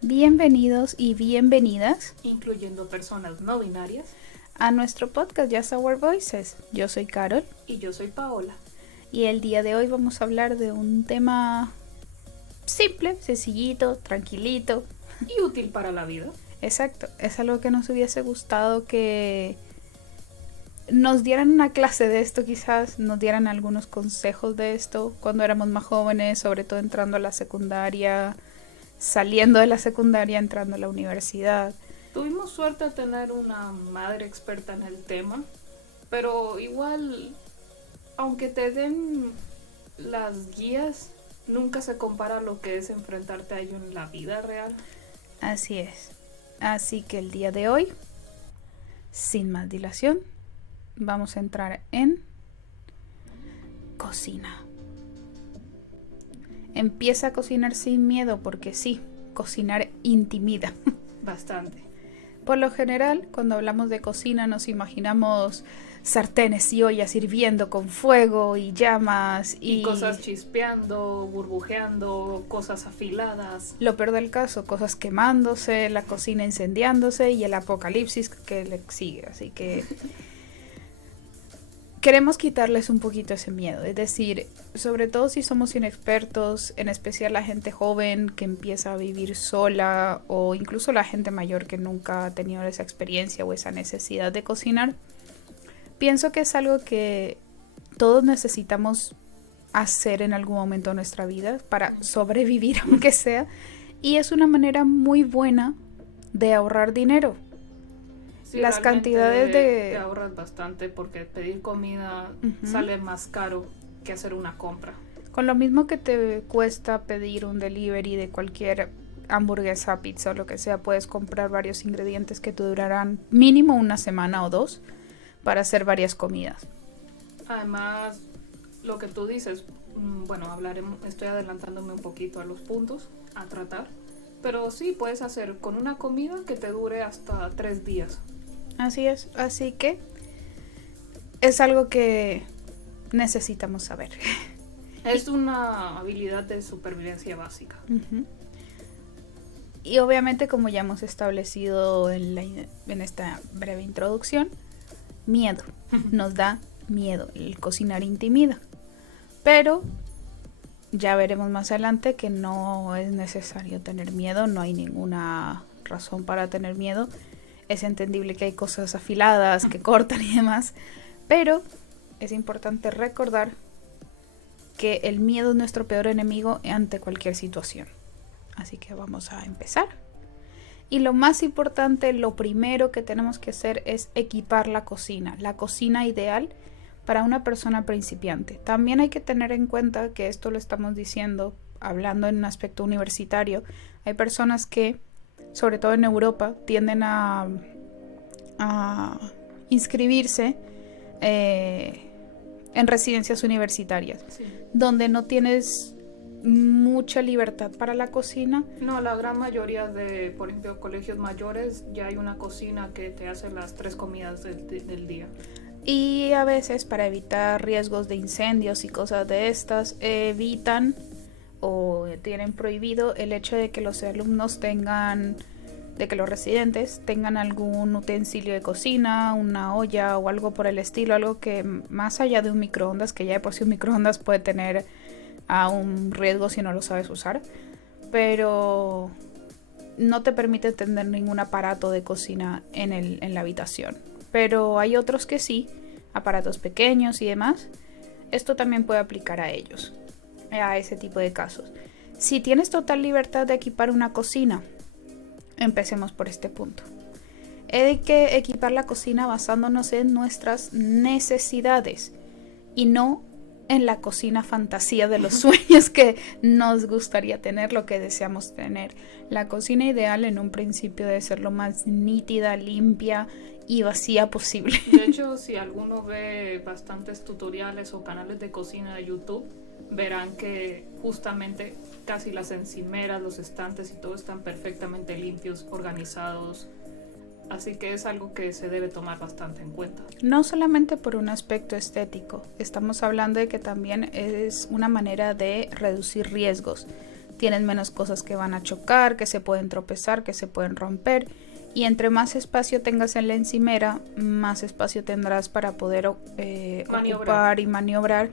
Bienvenidos y bienvenidas, incluyendo personas no binarias, a nuestro podcast Just Our Voices. Yo soy Carol. Y yo soy Paola. Y el día de hoy vamos a hablar de un tema simple, sencillito, tranquilito. Y útil para la vida. Exacto, es algo que nos hubiese gustado que nos dieran una clase de esto, quizás nos dieran algunos consejos de esto cuando éramos más jóvenes, sobre todo entrando a la secundaria, saliendo de la secundaria, entrando a la universidad. Tuvimos suerte de tener una madre experta en el tema, pero igual, aunque te den las guías, nunca se compara lo que es enfrentarte a ello en la vida real. Así es. Así que el día de hoy, sin más dilación, vamos a entrar en cocina. Empieza a cocinar sin miedo porque sí, cocinar intimida. Bastante. Por lo general, cuando hablamos de cocina nos imaginamos sartenes y ollas hirviendo con fuego y llamas y cosas chispeando, burbujeando, cosas afiladas. Lo peor del caso, cosas quemándose, la cocina incendiándose y el apocalipsis que le sigue. Así que queremos quitarles un poquito ese miedo. Es decir, sobre todo si somos inexpertos, en especial la gente joven que empieza a vivir sola o incluso la gente mayor que nunca ha tenido esa experiencia o esa necesidad de cocinar. Pienso que es algo que todos necesitamos hacer en algún momento de nuestra vida para sobrevivir, aunque sea. Y es una manera muy buena de ahorrar dinero. Sí, las cantidades te ahorras bastante porque pedir comida sale más caro que hacer una compra. Con lo mismo que te cuesta pedir un delivery de cualquier hamburguesa, pizza o lo que sea, puedes comprar varios ingredientes que te durarán mínimo una semana o dos para hacer varias comidas. Además, lo que tú dices, bueno, estoy adelantándome un poquito a los puntos a tratar, pero sí puedes hacer con una comida que te dure hasta 3 días. Así es, así que es algo que necesitamos saber. Es una habilidad de supervivencia básica. Y obviamente, como ya hemos establecido en esta breve introducción, miedo. Nos da miedo. El cocinar intimida. Pero ya veremos más adelante que no es necesario tener miedo. No hay ninguna razón para tener miedo. Es entendible que hay cosas afiladas que cortan y demás. Pero es importante recordar que el miedo es nuestro peor enemigo ante cualquier situación. Así que vamos a empezar. Y lo más importante, lo primero que tenemos que hacer es equipar la cocina ideal para una persona principiante. También hay que tener en cuenta que esto lo estamos diciendo, hablando en un aspecto universitario. Hay personas que, sobre todo en Europa, tienden a inscribirse en residencias universitarias, sí, donde no tienes mucha libertad para la cocina. No, la gran mayoría de, por ejemplo, colegios mayores ya hay una cocina que te hace las 3 comidas del día. Y a veces, para evitar riesgos de incendios y cosas de estas, evitan o tienen prohibido el hecho de que los alumnos que los residentes tengan algún utensilio de cocina, una olla o algo por el estilo, algo que más allá de un microondas, que ya de por sí un microondas puede tener a un riesgo si no lo sabes usar, pero no te permite tener ningún aparato de cocina en la habitación. Pero hay otros que sí, aparatos pequeños y demás. Esto también puede aplicar a ellos, a ese tipo de casos. Si tienes total libertad de equipar una cocina, empecemos por este punto. Hay que equipar la cocina basándonos en nuestras necesidades y no en la cocina fantasía de los sueños que nos gustaría tener, lo que deseamos tener. La cocina ideal en un principio debe ser lo más nítida, limpia y vacía posible. De hecho, si alguno ve bastantes tutoriales o canales de cocina de YouTube, verán que justamente casi las encimeras, los estantes y todo están perfectamente limpios, organizados. Así que es algo que se debe tomar bastante en cuenta. No solamente por un aspecto estético, estamos hablando de que también es una manera de reducir riesgos. Tienes menos cosas que van a chocar, que se pueden tropezar, que se pueden romper. Y entre más espacio tengas en la encimera, más espacio tendrás para poder ocupar y maniobrar,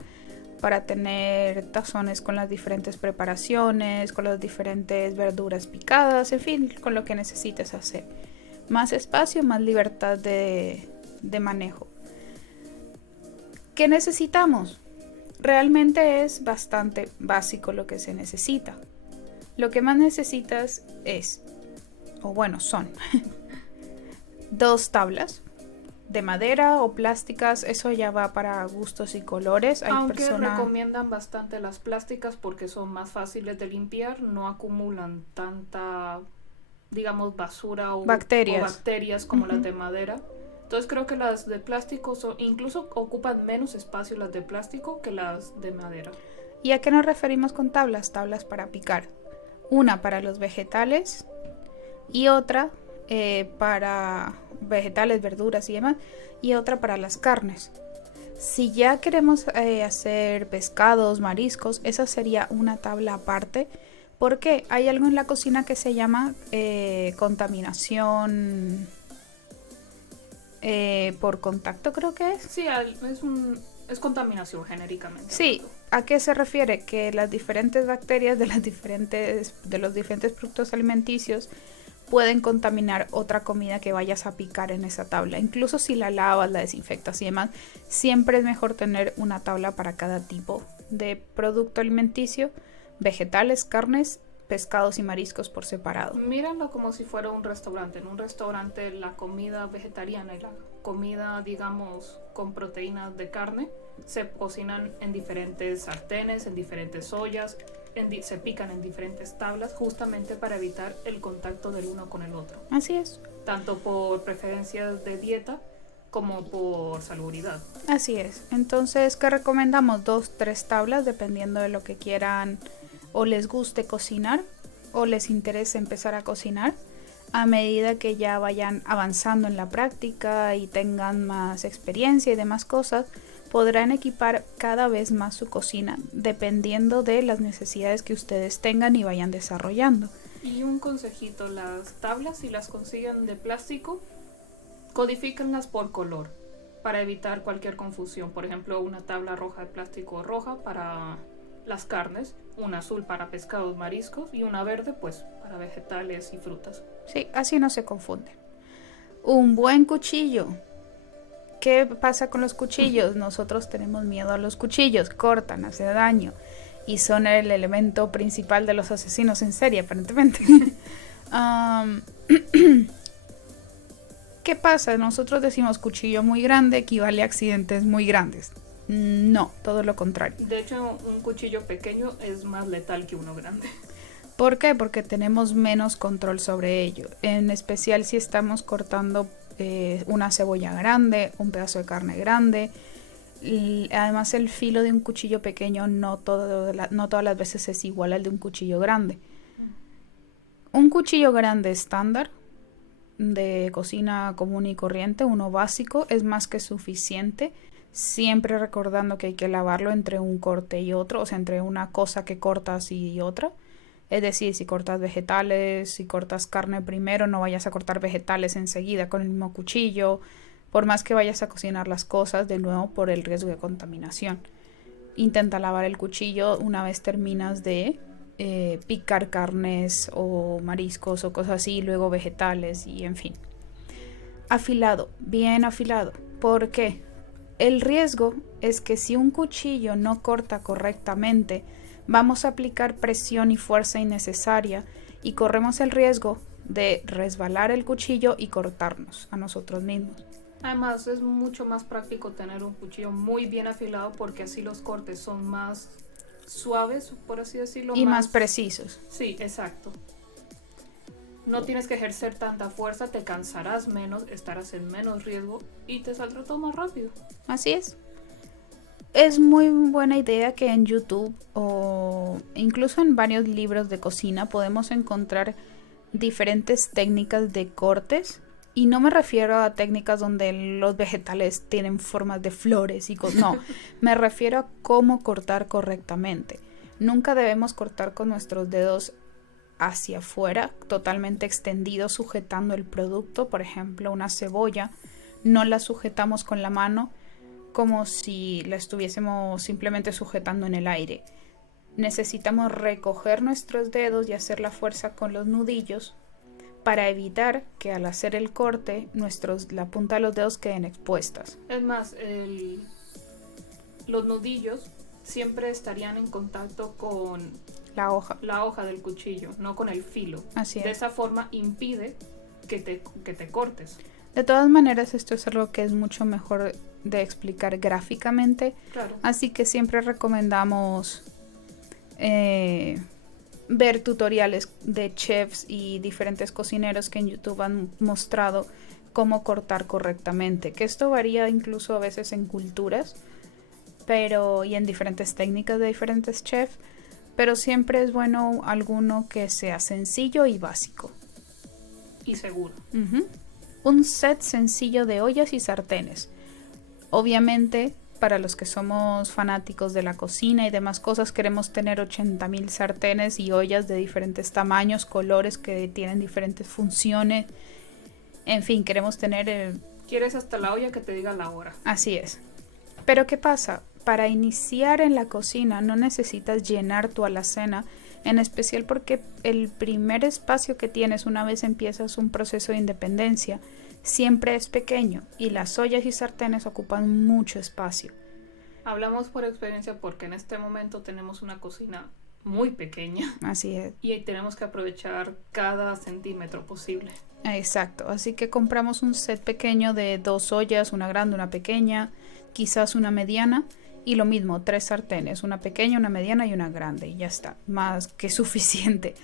para tener tazones con las diferentes preparaciones, con las diferentes verduras picadas, en fin, con lo que necesites hacer. Más espacio, más libertad de manejo. ¿Qué necesitamos? Realmente es bastante básico lo que se necesita. Lo que más necesitas son 2 tablas de madera o plásticas, eso ya va para gustos y colores. Aunque recomiendan bastante las plásticas porque son más fáciles de limpiar, no acumulan tanta, digamos, basura o bacterias como las de madera. Entonces creo que las de plástico incluso ocupan menos espacio las de plástico que las de madera. ¿Y a qué nos referimos con tablas? Tablas para picar. Una para los vegetales y otra para vegetales, verduras y demás, y otra para las carnes. Si ya queremos hacer pescados, mariscos, esa sería una tabla aparte, porque hay algo en la cocina que se llama contaminación por contacto, creo que es. Sí, es contaminación genéricamente. Sí, ¿a qué se refiere? Que las diferentes bacterias de los diferentes productos alimenticios pueden contaminar otra comida que vayas a picar en esa tabla. Incluso si la lavas, la desinfectas y demás, siempre es mejor tener una tabla para cada tipo de producto alimenticio, vegetales, carnes, pescados y mariscos por separado. Míralo como si fuera un restaurante. En un restaurante la comida vegetariana y la comida, digamos, con proteínas de carne se cocinan en diferentes sartenes, en diferentes ollas, se pican en diferentes tablas justamente para evitar el contacto del uno con el otro. Así es. Tanto por preferencias de dieta como por salubridad. Así es. Entonces, ¿qué recomendamos? 2, 3 tablas dependiendo de lo que quieran o les guste cocinar o les interese empezar a cocinar. A medida que ya vayan avanzando en la práctica y tengan más experiencia y demás cosas, podrán equipar cada vez más su cocina dependiendo de las necesidades que ustedes tengan y vayan desarrollando. Y un consejito, las tablas, si las consiguen de plástico, codifíquenlas por color para evitar cualquier confusión. Por ejemplo, una tabla roja de plástico roja para las carnes, una azul para pescados, mariscos y una verde pues para vegetales y frutas. Sí, así no se confunde. Un buen cuchillo. ¿Qué pasa con los cuchillos? Nosotros tenemos miedo a los cuchillos, cortan, hacen daño y son el elemento principal de los asesinos en serie, aparentemente. ¿Qué pasa? Nosotros decimos cuchillo muy grande equivale a accidentes muy grandes. No, todo lo contrario. De hecho, un cuchillo pequeño es más letal que uno grande. ¿Por qué? Porque tenemos menos control sobre ello, en especial si estamos cortando una cebolla grande, un pedazo de carne grande. Además, el filo de un cuchillo pequeño no todas las veces es igual al de un cuchillo grande. Un cuchillo grande estándar de cocina común y corriente, uno básico, es más que suficiente, siempre recordando que hay que lavarlo entre un corte y otro, o sea, entre una cosa que cortas y otra. Es decir, si cortas vegetales, si cortas carne primero, no vayas a cortar vegetales enseguida con el mismo cuchillo, por más que vayas a cocinar las cosas, de nuevo por el riesgo de contaminación. Intenta lavar el cuchillo una vez terminas de picar carnes o mariscos o cosas así, luego vegetales y en fin. Afilado, bien afilado. ¿Por qué? El riesgo es que si un cuchillo no corta correctamente, vamos a aplicar presión y fuerza innecesaria y corremos el riesgo de resbalar el cuchillo y cortarnos a nosotros mismos. Además, es mucho más práctico tener un cuchillo muy bien afilado porque así los cortes son más suaves, por así decirlo. Y más precisos. Sí, exacto. No tienes que ejercer tanta fuerza, te cansarás menos, estarás en menos riesgo y te saldrá todo más rápido. Así es. Es muy buena idea que en YouTube o incluso en varios libros de cocina podemos encontrar diferentes técnicas de cortes. Y no me refiero a técnicas donde los vegetales tienen formas de flores y cosas. No, me refiero a cómo cortar correctamente. Nunca debemos cortar con nuestros dedos hacia afuera, totalmente extendidos, sujetando el producto. Por ejemplo, una cebolla, no la sujetamos con la mano como si la estuviésemos simplemente sujetando en el aire. Necesitamos recoger nuestros dedos y hacer la fuerza con los nudillos para evitar que al hacer el corte la punta de los dedos queden expuestas. Es más, los nudillos siempre estarían en contacto con la hoja del cuchillo, no con el filo. Así es. De esa forma impide que te cortes. De todas maneras, esto es algo que es mucho mejor de explicar gráficamente. Claro. Así que siempre recomendamos ver tutoriales de chefs y diferentes cocineros que en YouTube han mostrado cómo cortar correctamente. Que esto varía incluso a veces en culturas, y en diferentes técnicas de diferentes chefs. Pero siempre es bueno alguno que sea sencillo y básico. Y seguro. Un set sencillo de ollas y sartenes. Obviamente, para los que somos fanáticos de la cocina y demás cosas, queremos tener 80,000 sartenes y ollas de diferentes tamaños, colores, que tienen diferentes funciones. En fin, queremos tener... Quieres hasta la olla que te diga la hora. Así es. Pero ¿qué pasa? Para iniciar en la cocina no necesitas llenar tu alacena, en especial porque el primer espacio que tienes una vez empiezas un proceso de independencia siempre es pequeño y las ollas y sartenes ocupan mucho espacio. Hablamos por experiencia porque en este momento tenemos una cocina muy pequeña. Así es. Y tenemos que aprovechar cada centímetro posible. Exacto, así que compramos un set pequeño de 2 ollas, una grande, una pequeña, quizás una mediana, y lo mismo, 3 sartenes, una pequeña, una mediana y una grande, y ya está, más que suficiente.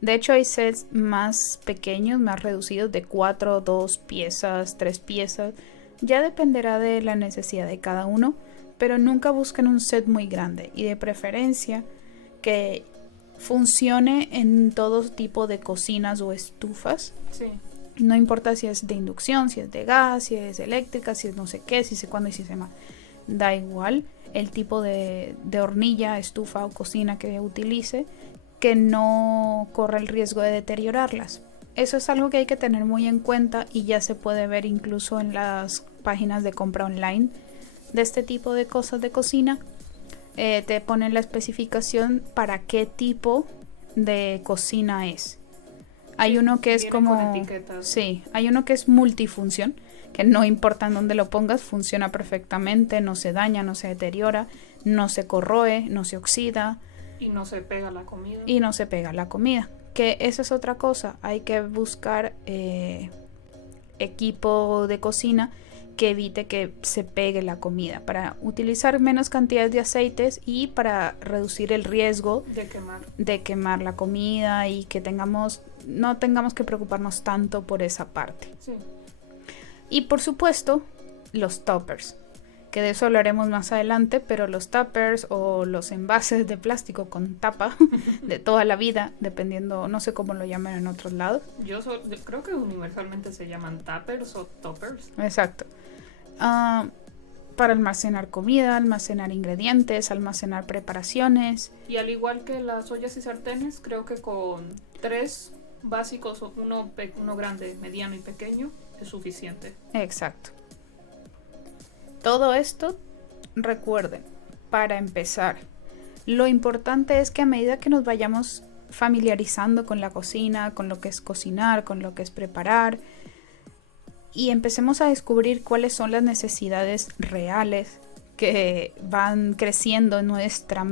De hecho hay sets más pequeños, más reducidos, de 4, 2 piezas, 3 piezas, ya dependerá de la necesidad de cada uno, pero nunca busquen un set muy grande, y de preferencia que funcione en todo tipo de cocinas o estufas. Sí. No importa si es de inducción, si es de gas, si es eléctrica, si es no sé qué, si sé cuándo y si se más. Da igual el tipo de hornilla, estufa o cocina que utilice, que no corra el riesgo de deteriorarlas. Eso es algo que hay que tener muy en cuenta y ya se puede ver incluso en las páginas de compra online de este tipo de cosas de cocina. Te ponen la especificación para qué tipo de cocina es. Hay uno que es como... Sí, hay uno que es multifunción, que no importa en dónde lo pongas, funciona perfectamente, no se daña, no se deteriora, no se corroe, no se oxida. Y no se pega la comida. Que esa es otra cosa, hay que buscar equipo de cocina que evite que se pegue la comida, para utilizar menos cantidades de aceites y para reducir el riesgo de quemar la comida y que no tengamos que preocuparnos tanto por esa parte. Sí. Y por supuesto, los toppers, que de eso hablaremos más adelante, pero los tuppers o los envases de plástico con tapa de toda la vida, dependiendo, no sé cómo lo llaman en otros lados. Yo creo que universalmente se llaman tuppers o toppers. Exacto. Para almacenar comida, almacenar ingredientes, almacenar preparaciones. Y al igual que las ollas y sartenes, creo que con 3 básicos, uno grande, mediano y pequeño, es suficiente. Exacto. Todo esto, recuerden, para empezar, lo importante es que a medida que nos vayamos familiarizando con la cocina, con lo que es cocinar, con lo que es preparar, y empecemos a descubrir cuáles son las necesidades reales que van creciendo en nuestra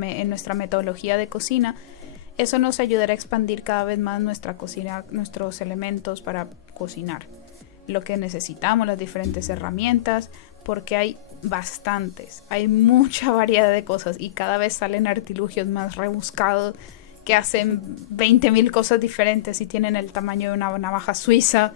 metodología de cocina, eso nos ayudará a expandir cada vez más nuestra cocina, nuestros elementos para cocinar, lo que necesitamos, las diferentes herramientas, porque hay bastantes, hay mucha variedad de cosas y cada vez salen artilugios más rebuscados que hacen 20,000 cosas diferentes y tienen el tamaño de una navaja suiza.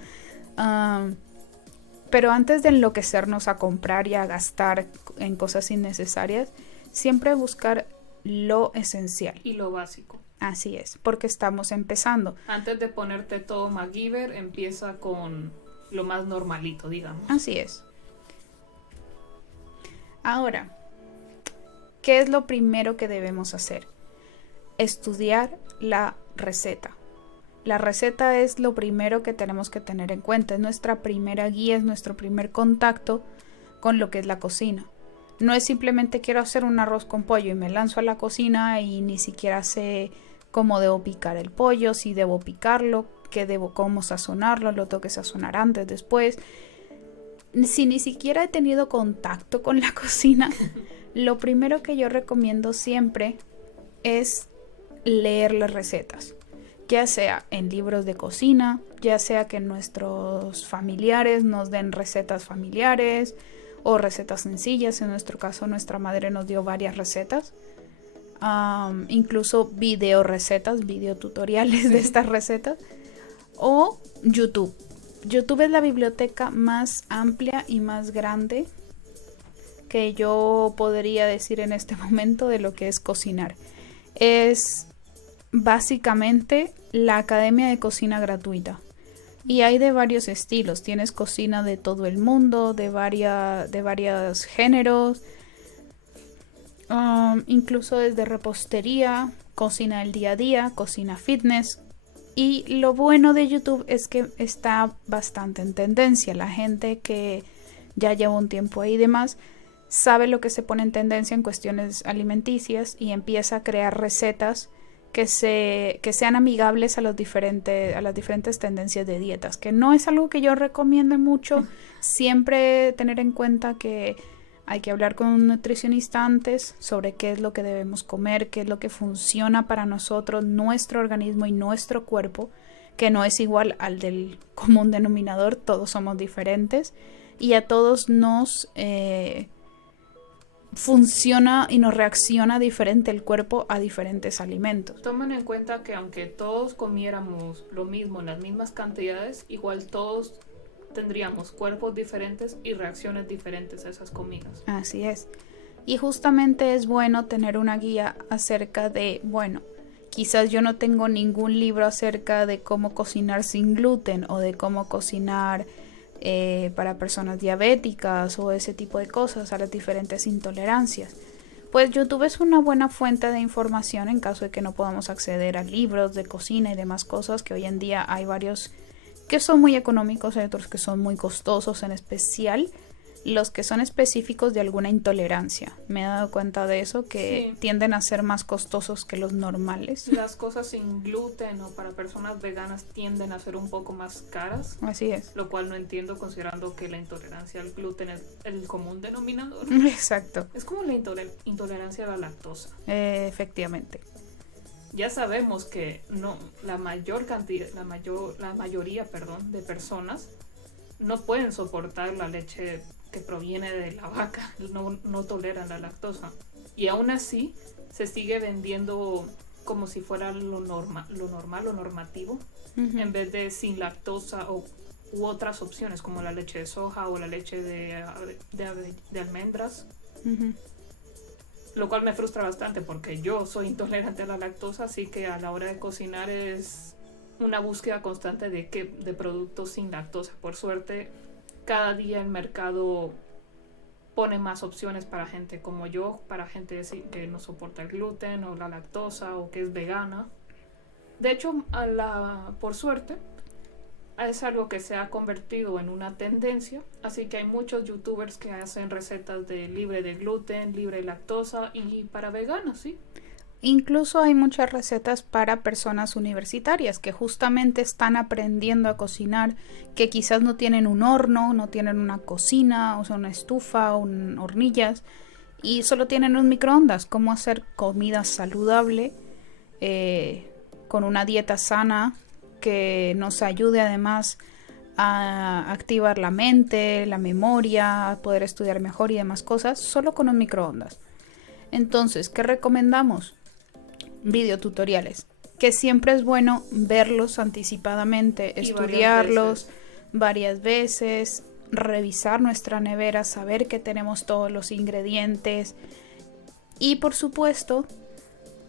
Pero antes de enloquecernos a comprar y a gastar en cosas innecesarias, siempre buscar lo esencial. Y lo básico. Así es, porque estamos empezando. Antes de ponerte todo MacGyver, empieza con lo más normalito, digamos. Así es. Ahora, ¿qué es lo primero que debemos hacer? Estudiar la receta. La receta es lo primero que tenemos que tener en cuenta. Es nuestra primera guía, es nuestro primer contacto con lo que es la cocina. No es simplemente quiero hacer un arroz con pollo y me lanzo a la cocina y ni siquiera sé cómo debo picar el pollo, si debo picarlo, cómo sazonarlo, lo tengo que sazonar antes, después. Si ni siquiera he tenido contacto con la cocina, lo primero que yo recomiendo siempre es leer las recetas. ya sea en libros de cocina, ya sea que nuestros familiares nos den recetas familiares o recetas sencillas. En nuestro caso, nuestra madre nos dio varias recetas, incluso video recetas, video tutoriales de estas recetas, o YouTube. YouTube es la biblioteca más amplia y más grande que yo podría decir en este momento de lo que es cocinar. Es básicamente la academia de cocina gratuita. Y hay de varios estilos. Tienes cocina de todo el mundo, de varios géneros. Incluso desde repostería, cocina del día a día, cocina fitness. Y lo bueno de YouTube es que está bastante en tendencia. La gente que ya lleva un tiempo ahí y demás sabe lo que se pone en tendencia en cuestiones alimenticias y empieza a crear recetas que sean amigables a las diferentes tendencias de dietas, que no es algo que yo recomiende mucho. Siempre tener en cuenta que hay que hablar con un nutricionista antes sobre qué es lo que debemos comer, qué es lo que funciona para nosotros, nuestro organismo y nuestro cuerpo, que no es igual al del común denominador. Todos somos diferentes y a todos nos funciona y nos reacciona diferente el cuerpo a diferentes alimentos. Tomen en cuenta que aunque todos comiéramos lo mismo en las mismas cantidades, igual todos tendríamos cuerpos diferentes y reacciones diferentes a esas comidas. Así es. Y justamente es bueno tener una guía acerca de, bueno, quizás yo no tengo ningún libro acerca de cómo cocinar sin gluten o de cómo cocinar para personas diabéticas o ese tipo de cosas, a las diferentes intolerancias. Pues YouTube es una buena fuente de información en caso de que no podamos acceder a libros de cocina y demás cosas, que hoy en día hay varios que son muy económicos, hay otros que son muy costosos, en especial los que son específicos de alguna intolerancia. Me he dado cuenta de eso, que sí, tienden a ser más costosos que los normales. Las cosas sin gluten o para personas veganas tienden a ser un poco más caras. Así es. Lo cual no entiendo, considerando que la intolerancia al gluten es el común denominador. Exacto. Es como la intolerancia a la lactosa. Efectivamente. Ya sabemos que no, la mayoría de personas no pueden soportar la leche que proviene de la vaca, no toleran la lactosa, y aún así se sigue vendiendo como si fuera lo normal, lo normativo, en vez de sin lactosa u otras opciones como la leche de soja o la leche de almendras. Lo cual me frustra bastante porque yo soy intolerante a la lactosa, así que a la hora de cocinar es una búsqueda constante de productos sin lactosa. Por suerte, cada día el mercado pone más opciones para gente como yo, para gente que no soporta el gluten o la lactosa o que es vegana. De hecho, por suerte, es algo que se ha convertido en una tendencia, así que hay muchos youtubers que hacen recetas de libre de gluten, libre de lactosa y para veganos, ¿sí? Incluso hay muchas recetas para personas universitarias que justamente están aprendiendo a cocinar, que quizás no tienen un horno, no tienen una cocina, o sea, una estufa, hornillas, y solo tienen un microondas. Cómo hacer comida saludable con una dieta sana que nos ayude además a activar la mente, la memoria, a poder estudiar mejor y demás cosas, solo con un microondas. Entonces, ¿qué recomendamos? Videotutoriales, que siempre es bueno verlos anticipadamente, estudiarlos varias veces, revisar nuestra nevera, saber que tenemos todos los ingredientes y, por supuesto,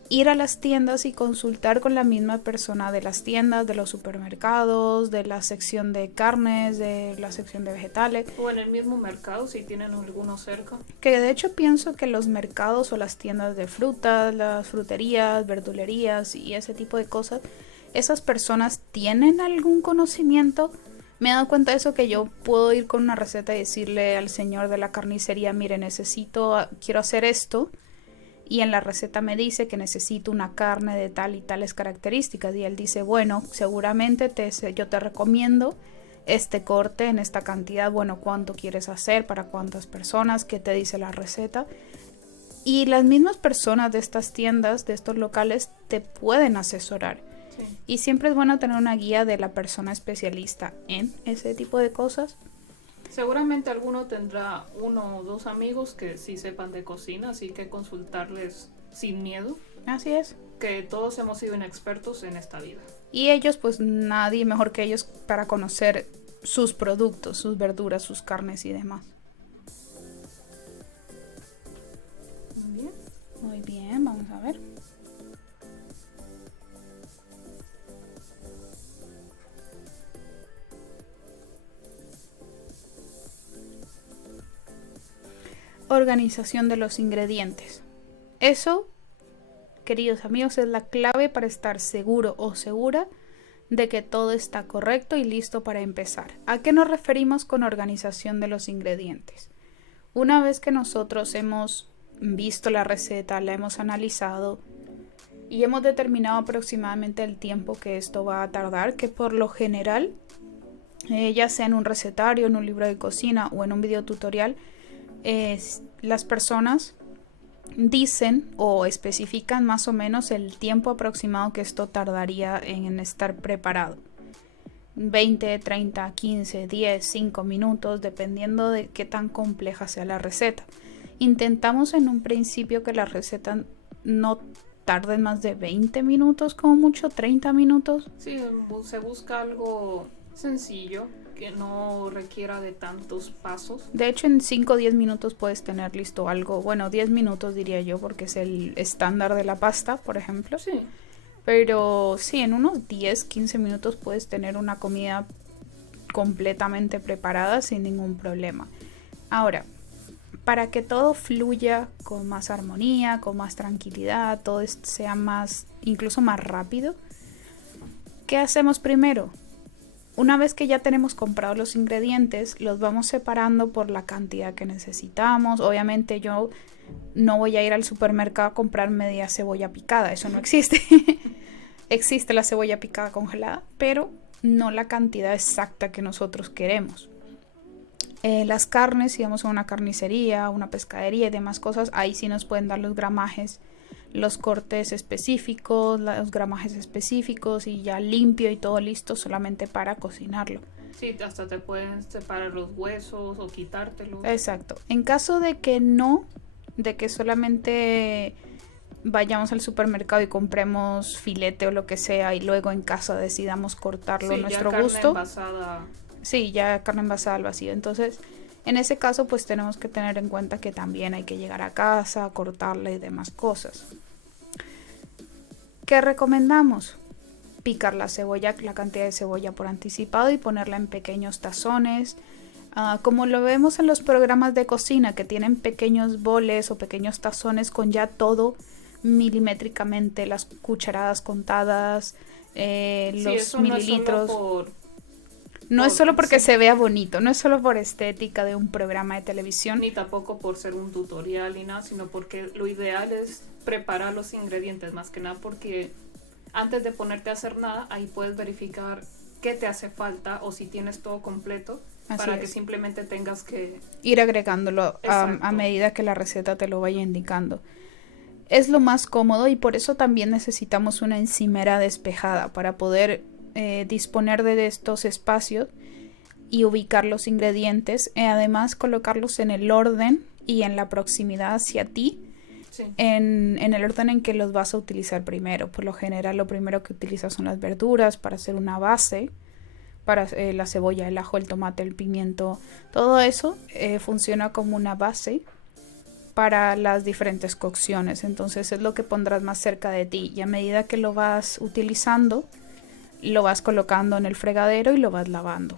ir a las tiendas y consultar con la misma persona de las tiendas, de los supermercados, de la sección de carnes, de la sección de vegetales. O en el mismo mercado, si tienen alguno cerca. Que de hecho pienso que los mercados o las tiendas de frutas, las fruterías, verdulerías y ese tipo de cosas, esas personas tienen algún conocimiento. Me he dado cuenta de eso, que yo puedo ir con una receta y decirle al señor de la carnicería, mire, quiero hacer esto. Y en la receta me dice que necesito una carne de tal y tales características. Y él dice, bueno, seguramente yo te recomiendo este corte en esta cantidad. Bueno, ¿cuánto quieres hacer? ¿Para cuántas personas? ¿Qué te dice la receta? Y las mismas personas de estas tiendas, de estos locales, te pueden asesorar. Sí. Y siempre es bueno tener una guía de la persona especialista en ese tipo de cosas. Seguramente alguno tendrá 1 o 2 amigos que sí sepan de cocina, así que consultarles sin miedo, Así es. que todos hemos sido inexpertos en esta vida. Y ellos, pues nadie mejor que ellos para conocer sus productos, sus verduras, sus carnes y demás. Bien. Muy bien, vamos a ver. Organización de los ingredientes. Eso, queridos amigos, es la clave para estar seguro o segura de que todo está correcto y listo para empezar. ¿A qué nos referimos con organización de los ingredientes? Una vez que nosotros hemos visto la receta, la hemos analizado y hemos determinado aproximadamente el tiempo que esto va a tardar, que por lo general, ya sea en un recetario, en un libro de cocina o en un video tutorial, las personas dicen o especifican más o menos el tiempo aproximado que esto tardaría en estar preparado. 20, 30, 15, 10, 5 minutos, dependiendo de qué tan compleja sea la receta. Intentamos en un principio que la receta no tarde más de 20 minutos, como mucho 30 minutos. Sí, se busca algo sencillo, que no requiera de tantos pasos. De hecho, en 5 o 10 minutos puedes tener listo algo. Bueno, 10 minutos diría yo, porque es el estándar de la pasta, por ejemplo. Sí. Pero sí, en unos 10, 15 minutos puedes tener una comida completamente preparada sin ningún problema. Ahora, para que todo fluya con más armonía, con más tranquilidad, todo sea más, incluso más rápido, ¿qué hacemos primero? Una vez que ya tenemos comprados los ingredientes, los vamos separando por la cantidad que necesitamos. Obviamente yo no voy a ir al supermercado a comprar media cebolla picada, eso no existe. Existe la cebolla picada congelada, pero no la cantidad exacta que nosotros queremos. Las carnes, si vamos a una carnicería, una pescadería y demás cosas, ahí sí nos pueden dar los gramajes, los cortes específicos, los gramajes específicos y ya limpio y todo listo solamente para cocinarlo. Sí, hasta te pueden separar los huesos o quitártelos. Exacto. En caso de que no, de que solamente vayamos al supermercado y compremos filete o lo que sea y luego en casa decidamos cortarlo a nuestro gusto. Envasada. Sí, ya carne envasada al vacío. Entonces, en ese caso, pues tenemos que tener en cuenta que también hay que llegar a casa, cortarla y demás cosas. ¿Qué recomendamos? Picar la cebolla, la cantidad de cebolla por anticipado y ponerla en pequeños tazones. Como lo vemos en los programas de cocina que tienen pequeños boles o pequeños tazones con ya todo milimétricamente, las cucharadas contadas, los mililitros. No es solo porque se vea bonito, no es solo por estética de un programa de televisión. Ni tampoco por ser un tutorial ni nada, sino porque lo ideal es preparar los ingredientes, más que nada porque antes de ponerte a hacer nada, ahí puedes verificar qué te hace falta o si tienes todo completo. Así para que simplemente tengas que ir agregándolo a medida que la receta te lo vaya indicando. Es lo más cómodo y por eso también necesitamos una encimera despejada para poder disponer de estos espacios y ubicar los ingredientes y además colocarlos en el orden y en la proximidad hacia ti. Sí. En el orden en que los vas a utilizar primero. Por lo general lo primero que utilizas son las verduras para hacer una base, para la cebolla, el ajo, el tomate, el pimiento, todo eso funciona como una base para las diferentes cocciones. Entonces es lo que pondrás más cerca de ti y a medida que lo vas utilizando lo vas colocando en el fregadero y lo vas lavando.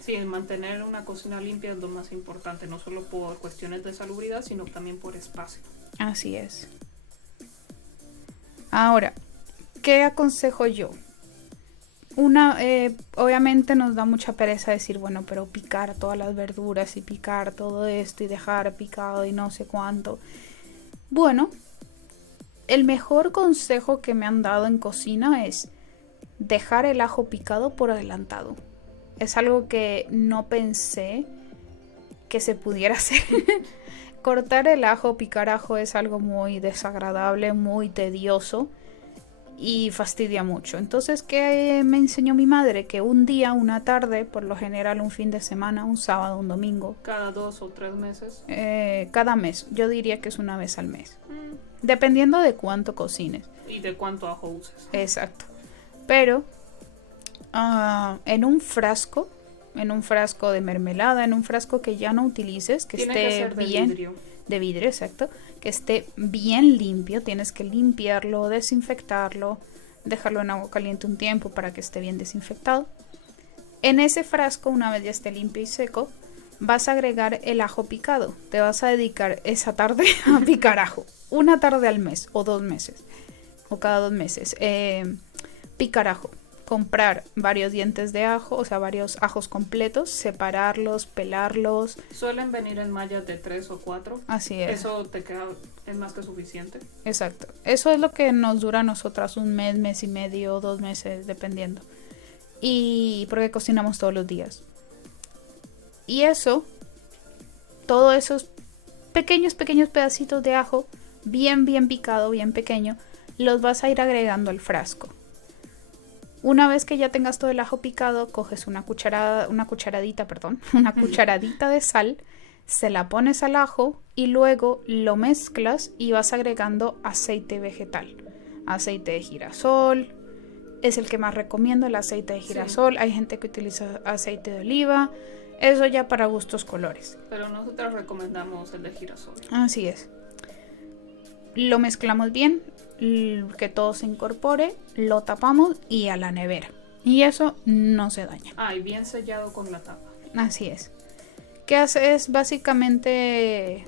Sí, mantener una cocina limpia es lo más importante, no solo por cuestiones de salubridad, sino también por espacio. Así es. Ahora, ¿qué aconsejo yo? Obviamente nos da mucha pereza decir, bueno, pero picar todas las verduras y picar todo esto y dejar picado y no sé cuánto. Bueno, el mejor consejo que me han dado en cocina es dejar el ajo picado por adelantado. Es algo que no pensé que se pudiera hacer. Cortar el ajo, picar ajo es algo muy desagradable, muy tedioso. y fastidia mucho. Entonces, ¿qué me enseñó mi madre? Que un día, una tarde, por lo general un fin de semana, un sábado, un domingo. ¿Cada 2 o 3 meses? Cada mes. Yo diría que es una vez al mes. Dependiendo de cuánto cocines. Y de cuánto ajo uses. Exacto. Pero en un frasco de mermelada, en un frasco que ya no utilices, que Tiene esté que ser de bien vidrio. de vidrio, exacto, que esté bien limpio, tienes que limpiarlo, desinfectarlo, dejarlo en agua caliente un tiempo para que esté bien desinfectado. En ese frasco, una vez ya esté limpio y seco, vas a agregar el ajo picado. Te vas a dedicar esa tarde a picar ajo. Una tarde al mes o 2 meses. O cada 2 meses. Picar ajo. Comprar varios dientes de ajo, o sea, varios ajos completos, separarlos, pelarlos. Suelen venir en mallas de 3 o 4. Así es. Eso te queda, es más que suficiente. Exacto. Eso es lo que nos dura a nosotras un mes, mes y medio, 2 meses, dependiendo. Y porque cocinamos todos los días. Y eso, todos esos pequeños pedacitos de ajo, bien picado, bien pequeño, los vas a ir agregando al frasco. Una vez que ya tengas todo el ajo picado, coges una cucharadita de sal, se la pones al ajo y luego lo mezclas y vas agregando aceite vegetal. Aceite de girasol, es el que más recomiendo, el aceite de girasol. Sí. Hay gente que utiliza aceite de oliva, eso ya para gustos colores. Pero nosotros recomendamos el de girasol. Así es. Lo mezclamos bien, que todo se incorpore, lo tapamos y a la nevera. Y eso no se daña. Y bien sellado con la tapa. Así es. ¿Qué hace? Es básicamente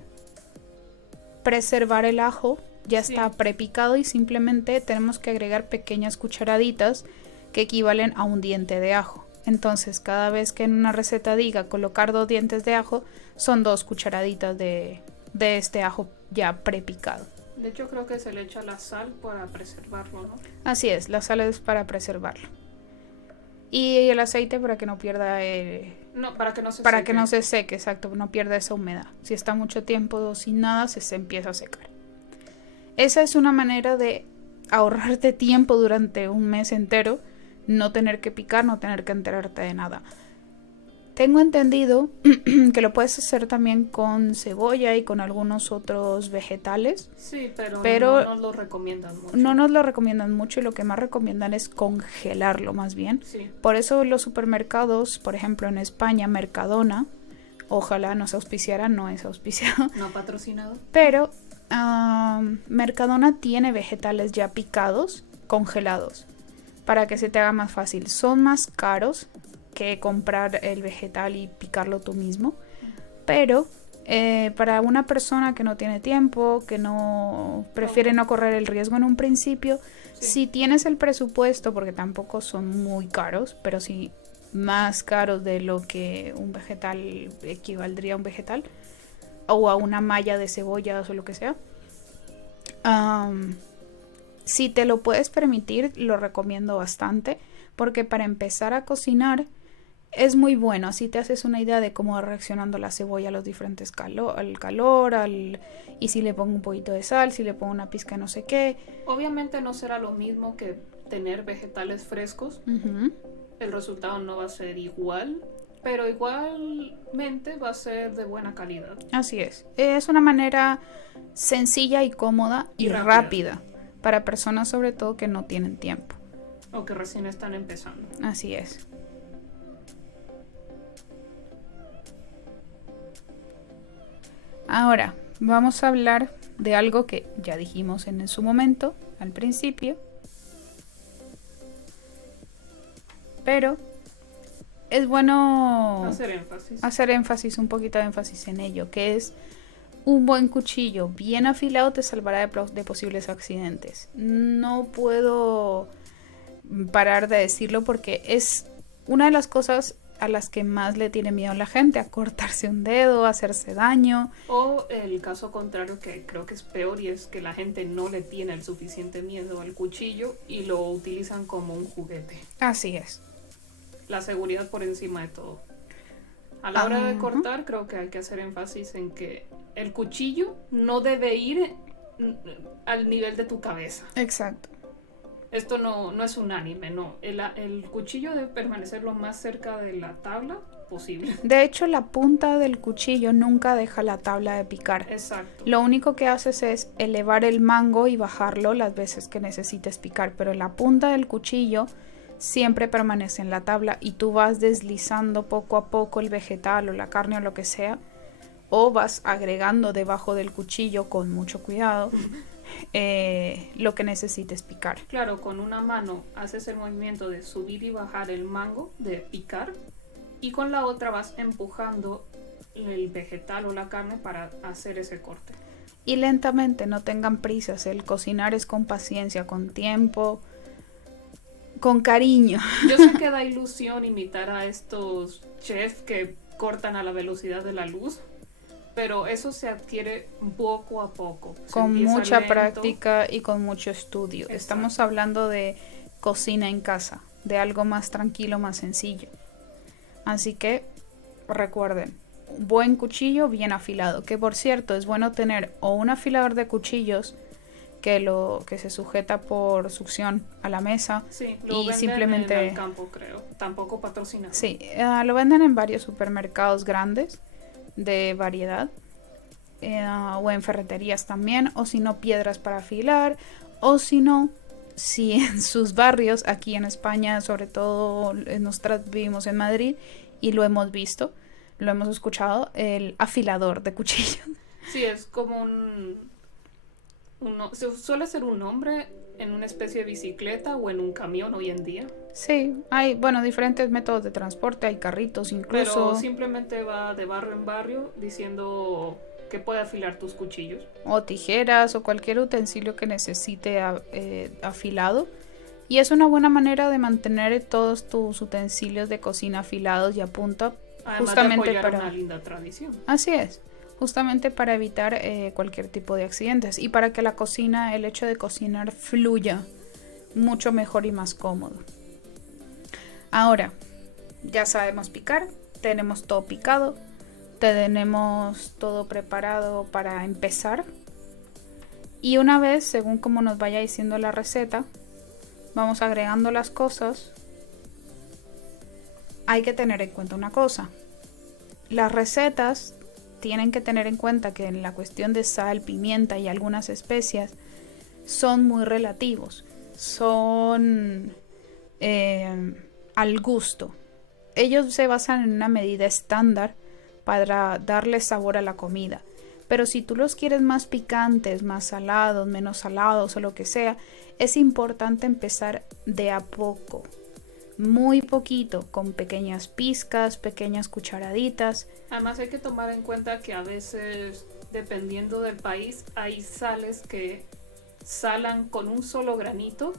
preservar el ajo. Ya está prepicado y simplemente tenemos que agregar pequeñas cucharaditas que equivalen a un diente de ajo. Entonces, cada vez que en una receta diga colocar 2 dientes de ajo, son 2 cucharaditas de este ajo ya prepicado. De hecho, creo que se le echa la sal para preservarlo, ¿no? Así es, la sal es para preservarlo. Y el aceite para que no pierda... para que no se seque. Para que no se seque, exacto, no pierda esa humedad. Si está mucho tiempo sin nada, se empieza a secar. Esa es una manera de ahorrarte tiempo durante un mes entero, no tener que picar, no tener que enterarte de nada. Tengo entendido que lo puedes hacer también con cebolla y con algunos otros vegetales. Sí, pero no nos lo recomiendan mucho. No nos lo recomiendan mucho y lo que más recomiendan es congelarlo más bien. Sí. Por eso los supermercados, por ejemplo en España, Mercadona, ojalá nos auspiciara, no es auspiciado. No patrocinado. Pero Mercadona tiene vegetales ya picados, congelados, para que se te haga más fácil. Son más caros que comprar el vegetal y picarlo tú mismo, pero para una persona que no tiene tiempo, que no prefiere no correr el riesgo en un principio, si tienes el presupuesto, porque tampoco son muy caros, pero sí más caros de lo que un vegetal equivaldría a un vegetal o a una malla de cebollas o lo que sea, si te lo puedes permitir, lo recomiendo bastante, porque para empezar a cocinar es muy bueno, así te haces una idea de cómo va reaccionando la cebolla a los diferentes al calor, y si le pongo un poquito de sal, si le pongo una pizca de no sé qué. Obviamente no será lo mismo que tener vegetales frescos. El resultado no va a ser igual, pero igualmente va a ser de buena calidad. Así es. Es una manera sencilla y cómoda y rápida para personas sobre todo que no tienen tiempo. O que recién están empezando. Así es. Ahora, vamos a hablar de algo que ya dijimos en su momento, al principio. Pero es bueno hacer énfasis, un poquito de énfasis en ello, que es un buen cuchillo bien afilado te salvará de posibles accidentes. No puedo parar de decirlo porque es una de las cosas a las que más le tiene miedo la gente, a cortarse un dedo, a hacerse daño. O el caso contrario, que creo que es peor, y es que la gente no le tiene el suficiente miedo al cuchillo y lo utilizan como un juguete. Así es. La seguridad por encima de todo. A la hora de cortar, creo que hay que hacer énfasis en que el cuchillo no debe ir al nivel de tu cabeza. Exacto. Esto no es unánime, no. El cuchillo debe permanecer lo más cerca de la tabla posible. De hecho, la punta del cuchillo nunca deja la tabla de picar. Exacto. Lo único que haces es elevar el mango y bajarlo las veces que necesites picar, pero la punta del cuchillo siempre permanece en la tabla y tú vas deslizando poco a poco el vegetal o la carne o lo que sea, o vas agregando debajo del cuchillo con mucho cuidado lo que necesites picar. Claro, con una mano haces el movimiento de subir y bajar el mango, de picar, y con la otra vas empujando el vegetal o la carne para hacer ese corte. Y lentamente, no tengan prisas, el cocinar es con paciencia, con tiempo, con cariño. Yo sé que da ilusión imitar a estos chefs que cortan a la velocidad de la luz, pero eso se adquiere poco a poco. Con mucha práctica y con mucho estudio. Exacto. Estamos hablando de cocina en casa, de algo más tranquilo, más sencillo. Así que recuerden, buen cuchillo bien afilado, que por cierto es bueno tener o un afilador de cuchillos que se sujeta por succión a la mesa. Sí, lo y venden simplemente en el campo, creo. Tampoco patrocinado. Sí, lo venden en varios supermercados grandes de variedad, o en ferreterías también, o si no, piedras para afilar, o si no, si en sus barrios, aquí en España, sobre todo nosotras vivimos en Madrid y lo hemos visto, lo hemos escuchado, el afilador de cuchillos. Sí, es como suele ser un hombre en una especie de bicicleta o en un camión hoy en día. Sí, hay, bueno, diferentes métodos de transporte, hay carritos incluso. Pero simplemente va de barrio en barrio diciendo que puede afilar tus cuchillos. O tijeras o cualquier utensilio que necesite afilado. Y es una buena manera de mantener todos tus utensilios de cocina afilados y a punto. Además justamente de apoyar para una linda tradición. Así es, justamente para evitar cualquier tipo de accidentes y para que la cocina, el hecho de cocinar fluya mucho mejor y más cómodo. Ahora, ya sabemos picar, tenemos todo picado, tenemos todo preparado para empezar. Y una vez, según como nos vaya diciendo la receta, vamos agregando las cosas. Hay que tener en cuenta una cosa. Las recetas tienen que tener en cuenta que en la cuestión de sal, pimienta y algunas especias son muy relativos. Son al gusto. Ellos se basan en una medida estándar para darle sabor a la comida. Pero si tú los quieres más picantes, más salados, menos salados o lo que sea, es importante empezar de a poco. Muy poquito, con pequeñas pizcas, pequeñas cucharaditas. Además hay que tomar en cuenta que a veces, dependiendo del país, hay sales que salan con un solo granito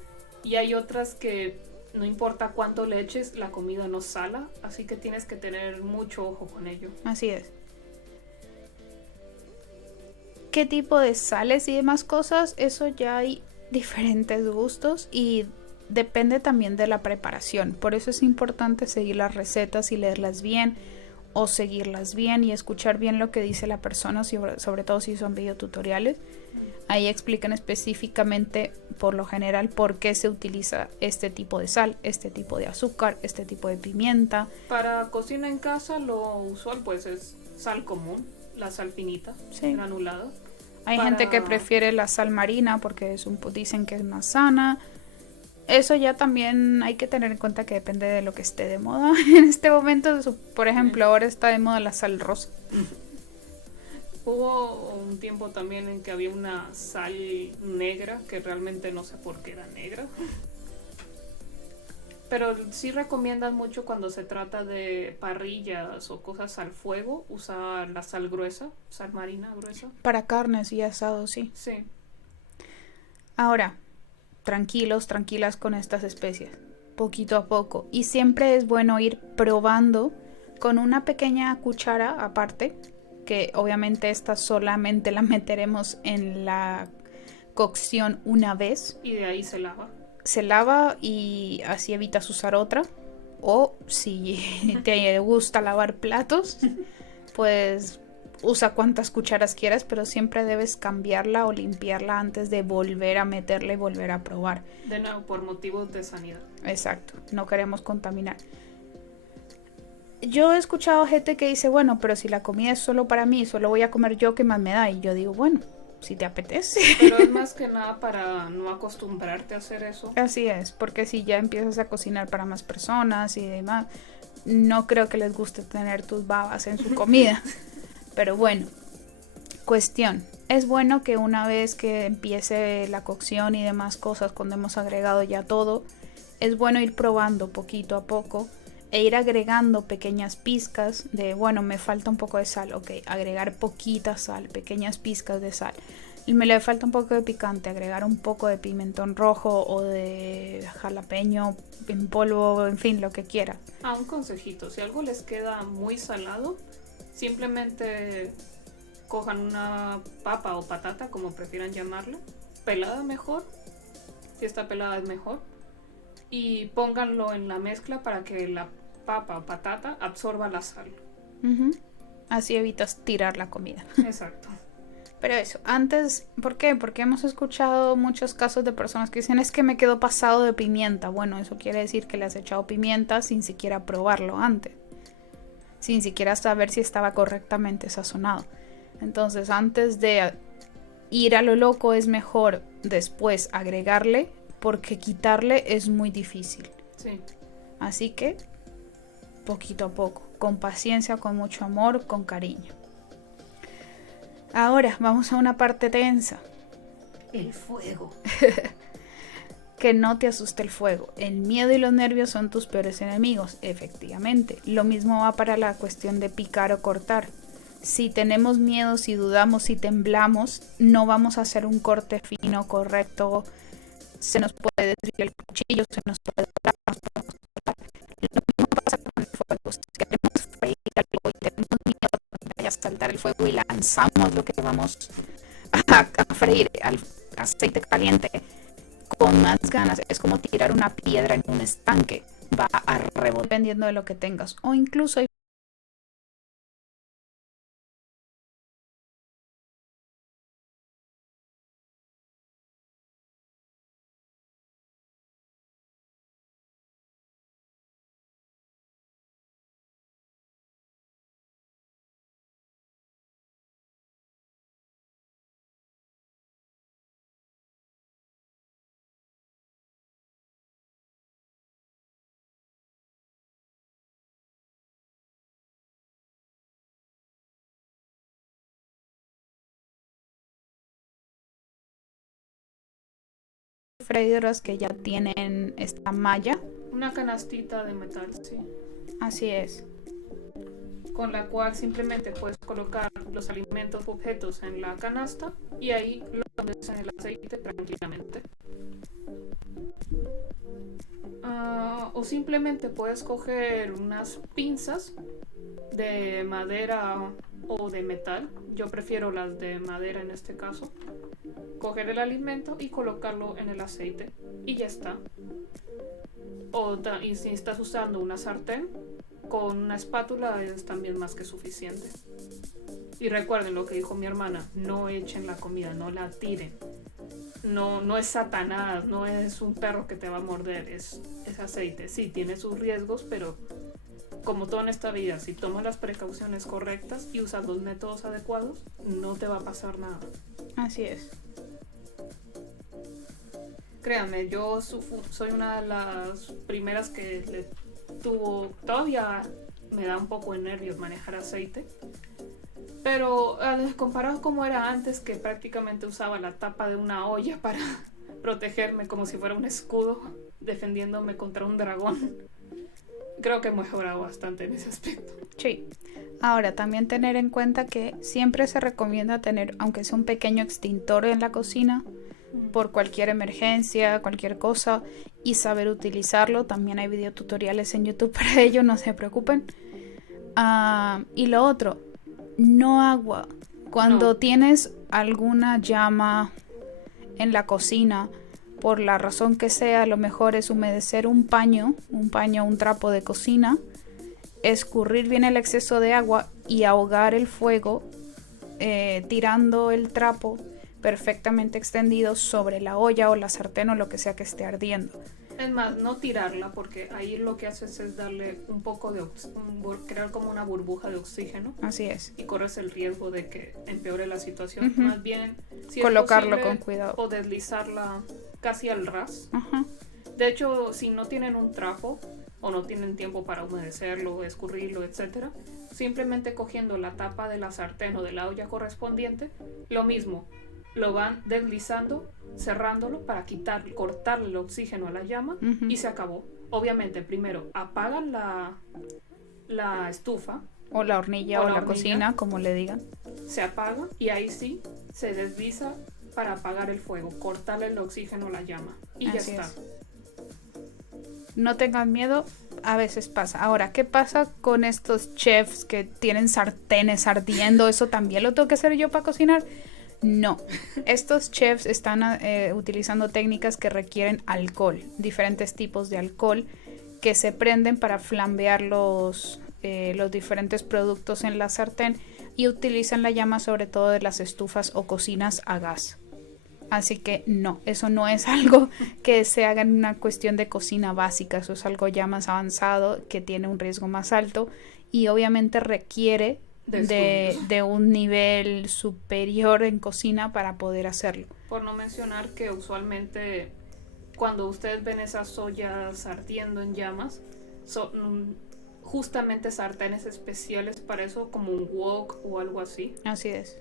y hay otras que no importa cuánto le eches, la comida no sala, así que tienes que tener mucho ojo con ello. Así es. ¿Qué tipo de sales y demás cosas? Eso ya hay diferentes gustos y depende también de la preparación. Por eso es importante seguir las recetas y leerlas bien, o seguirlas bien y escuchar bien lo que dice la persona, sobre todo si son videotutoriales. Ahí explican específicamente, por lo general, por qué se utiliza este tipo de sal, este tipo de azúcar, este tipo de pimienta. Para cocina en casa lo usual pues es sal común, la sal finita, sí, granulada. Hay gente que prefiere la sal marina porque dicen que es más sana. Eso ya también hay que tener en cuenta que depende de lo que esté de moda en este momento. Por ejemplo, ahora está de moda la sal rosa. Hubo un tiempo también en que había una sal negra que realmente no sé por qué era negra. Pero sí recomiendan mucho cuando se trata de parrillas o cosas al fuego, usar la sal gruesa, sal marina gruesa. Para carnes y asados, sí. Sí. Ahora, tranquilos, tranquilas con estas especias, poquito a poco. Y siempre es bueno ir probando con una pequeña cuchara aparte, que obviamente esta solamente la meteremos en la cocción una vez. Y de ahí se lava. Se lava y así evitas usar otra. O si te gusta lavar platos, pues usa cuantas cucharas quieras, pero siempre debes cambiarla o limpiarla antes de volver a meterla y volver a probar. De nuevo, por motivos de sanidad. Exacto, no queremos contaminar. Yo he escuchado gente que dice, bueno, pero si la comida es solo para mí, solo voy a comer yo, ¿qué más me da? Y yo digo, bueno, si te apetece. Pero es más que nada para no acostumbrarte a hacer eso. Así es, porque si ya empiezas a cocinar para más personas y demás, no creo que les guste tener tus babas en su comida. Pero bueno, cuestión. Es bueno que una vez que empiece la cocción y demás cosas, cuando hemos agregado ya todo, es bueno ir probando poquito a poco e ir agregando pequeñas pizcas de, bueno, me falta un poco de sal, ok, agregar poquita sal, pequeñas pizcas de sal. Y me le falta un poco de picante, agregar un poco de pimentón rojo o de jalapeño en polvo, en fin, lo que quiera. Un consejito, si algo les queda muy salado, simplemente cojan una papa o patata, como prefieran llamarla, pelada mejor, si está pelada es mejor, y pónganlo en la mezcla para que la papa o patata absorba la sal. Así evitas tirar la comida. Exacto. Pero eso, antes, ¿por qué? Porque hemos escuchado muchos casos de personas que dicen, es que me quedó pasado de pimienta. Bueno, eso quiere decir que le has echado pimienta sin siquiera probarlo antes, sin siquiera saber si estaba correctamente sazonado. Entonces, antes de ir a lo loco, es mejor después agregarle, porque quitarle es muy difícil. Sí. Así que, poquito a poco, con paciencia, con mucho amor, con cariño. Ahora, vamos a una parte tensa. El fuego. Que no te asuste el fuego. El miedo y los nervios son tus peores enemigos, efectivamente. Lo mismo va para la cuestión de picar o cortar. Si tenemos miedo, si dudamos, si temblamos, no vamos a hacer un corte fino, correcto. Se nos puede desviar el cuchillo, se nos puede dorar, nos podemos cortar. Lo mismo pasa con el fuego. Si queremos freír algo y tenemos miedo de que vaya a saltar el fuego y lanzamos lo que vamos a freír al aceite caliente con más ganas, es como tirar una piedra en un estanque, va a rebotar dependiendo de lo que tengas. O incluso hay freidoras que ya tienen esta malla. Una canastita de metal, sí. Así es. Con la cual simplemente puedes colocar los alimentos o objetos en la canasta y ahí lo pones en el aceite tranquilamente. O simplemente puedes coger unas pinzas de madera o de metal. Yo prefiero las de madera en este caso. Coger el alimento y colocarlo en el aceite y ya está. Y si estás usando una sartén, con una espátula es también más que suficiente. Y recuerden lo que dijo mi hermana, no echen la comida, no la tiren. No es Satanás, no es un perro que te va a morder, es aceite. Sí, tiene sus riesgos, pero como todo en esta vida, si tomas las precauciones correctas y usas los métodos adecuados, no te va a pasar nada. Así es. Créanme, yo soy una de las primeras que le tuvo... Todavía me da un poco de nervios manejar aceite. Pero comparado como era antes, que prácticamente usaba la tapa de una olla para protegerme como si fuera un escudo, defendiéndome contra un dragón, creo que he mejorado bastante en ese aspecto. Sí. Ahora, también tener en cuenta que siempre se recomienda tener, aunque sea un pequeño extintor en la cocina, por cualquier emergencia, cualquier cosa, y saber utilizarlo. También hay videotutoriales en YouTube para ello, no se preocupen. Y lo otro, no agua. Cuando tienes alguna llama en la cocina, por la razón que sea, lo mejor es humedecer un paño, un trapo de cocina, escurrir bien el exceso de agua y ahogar el fuego tirando el trapo perfectamente extendido sobre la olla o la sartén o lo que sea que esté ardiendo. Es más, no tirarla, porque ahí lo que haces es darle un poco de crear como una burbuja de oxígeno. Así es. Y corres el riesgo de que empeore la situación. Más bien, si colocarlo es posible, con cuidado o deslizarla casi al ras. Ajá. De hecho, si no tienen un trapo o no tienen tiempo para humedecerlo, escurrirlo, etcétera, simplemente cogiendo la tapa de la sartén o de la olla correspondiente, lo mismo, lo van deslizando, cerrándolo para cortarle el oxígeno a la llama y se acabó. Obviamente, primero apagan la estufa o la hornilla o la cocina, como le digan. Se apaga y ahí sí se desliza para apagar el fuego, cortarle el oxígeno a la llama y Así ya está. Es. No tengan miedo, a veces pasa. Ahora, ¿qué pasa con estos chefs que tienen sartenes ardiendo? ¿Eso también lo tengo que hacer yo para cocinar? No, estos chefs están utilizando técnicas que requieren alcohol, diferentes tipos de alcohol que se prenden para flambear los diferentes productos en la sartén y utilizan la llama sobre todo de las estufas o cocinas a gas. Así que no, eso no es algo que se haga en una cuestión de cocina básica, eso es algo ya más avanzado que tiene un riesgo más alto y obviamente requiere de un nivel superior en cocina para poder hacerlo. Por no mencionar que usualmente cuando ustedes ven esas ollas ardiendo en llamas, son justamente sartenes especiales para eso, como un wok o algo así. Así es.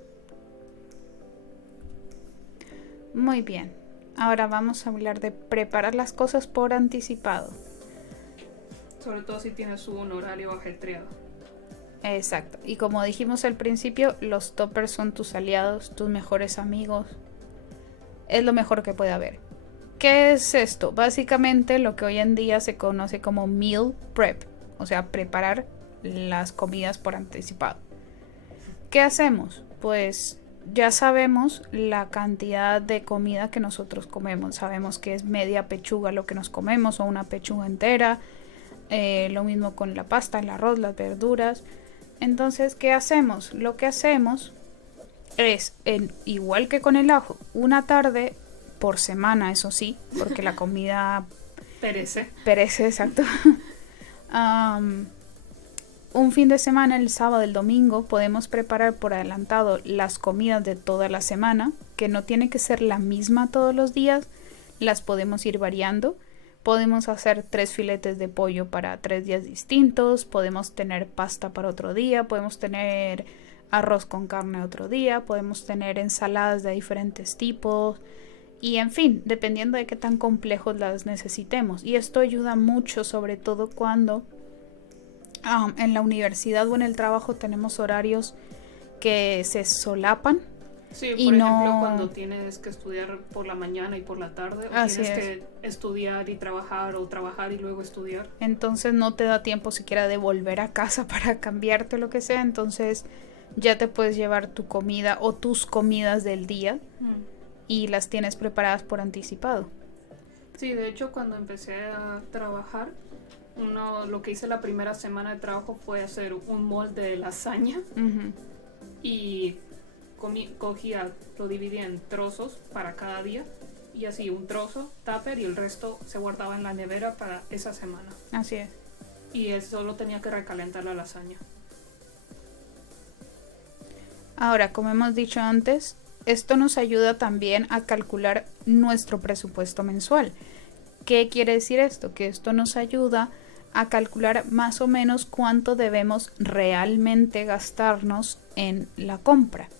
Muy bien. Ahora vamos a hablar de preparar las cosas por anticipado. Sobre todo si tienes un horario ajetreado. Exacto. Y como dijimos al principio, los toppers son tus aliados, tus mejores amigos. Es lo mejor que puede haber. ¿Qué es esto? Básicamente lo que hoy en día se conoce como meal prep. O sea, preparar las comidas por anticipado. ¿Qué hacemos? Pues ya sabemos la cantidad de comida que nosotros comemos. Sabemos que es media pechuga lo que nos comemos o una pechuga entera. Lo mismo con la pasta, el arroz, las verduras. Entonces, ¿qué hacemos? Lo que hacemos es, igual que con el ajo, una tarde por semana, eso sí, porque la comida perece, exacto. Un fin de semana, el sábado, el domingo, podemos preparar por adelantado las comidas de toda la semana, que no tiene que ser la misma todos los días, las podemos ir variando. Podemos hacer 3 filetes de pollo para 3 días distintos, podemos tener pasta para otro día, podemos tener arroz con carne otro día, podemos tener ensaladas de diferentes tipos y en fin, dependiendo de qué tan complejos las necesitemos. Y esto ayuda mucho, sobre todo cuando en la universidad o en el trabajo tenemos horarios que se solapan. Sí, por ejemplo, cuando tienes que estudiar por la mañana y por la tarde, o tienes que estudiar y trabajar, o trabajar y luego estudiar. Entonces no te da tiempo siquiera de volver a casa para cambiarte lo que sea, entonces ya te puedes llevar tu comida o tus comidas del día y las tienes preparadas por anticipado. Sí, de hecho cuando empecé a trabajar, lo que hice la primera semana de trabajo fue hacer un molde de lasaña y cogía, lo dividía en trozos para cada día y así un trozo, tupper y el resto se guardaba en la nevera para esa semana. Así es. Y solo tenía que recalentar la lasaña. Ahora, como hemos dicho antes, esto nos ayuda también a calcular nuestro presupuesto mensual. ¿Qué quiere decir esto? Que esto nos ayuda a calcular más o menos cuánto debemos realmente gastarnos en la compra.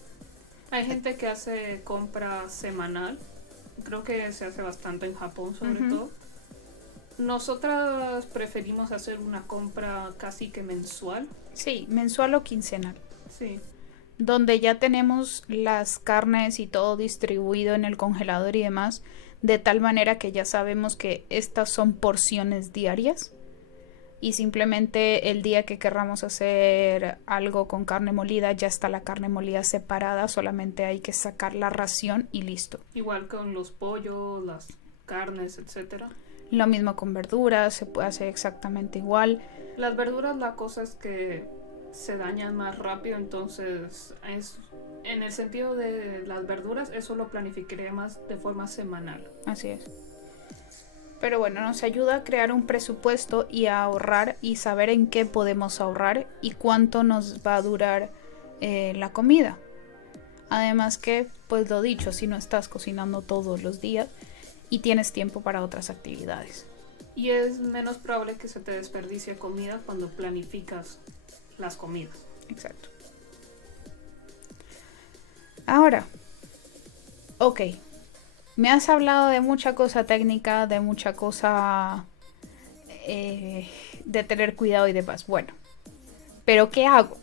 Hay gente que hace compra semanal, creo que se hace bastante en Japón sobre todo. Nosotras preferimos hacer una compra casi que mensual. Sí, mensual o quincenal. Sí. Donde ya tenemos las carnes y todo distribuido en el congelador y demás, de tal manera que ya sabemos que estas son porciones diarias. Y simplemente el día que querramos hacer algo con carne molida, ya está la carne molida separada, solamente hay que sacar la ración y listo. Igual con los pollos, las carnes, etcétera. Lo mismo con verduras, se puede hacer exactamente igual. Las verduras, la cosa es que se dañan más rápido, entonces es En el sentido de las verduras, eso lo planificaré más de forma semanal. Así es. Pero bueno, nos ayuda a crear un presupuesto y a ahorrar y saber en qué podemos ahorrar y cuánto nos va a durar la comida. Además que, pues lo dicho, si no estás cocinando todos los días y tienes tiempo para otras actividades. Y es menos probable que se te desperdicie comida cuando planificas las comidas. Exacto. Ahora, ok, me has hablado de mucha cosa técnica, de mucha cosa de tener cuidado y demás. Bueno, pero ¿qué hago?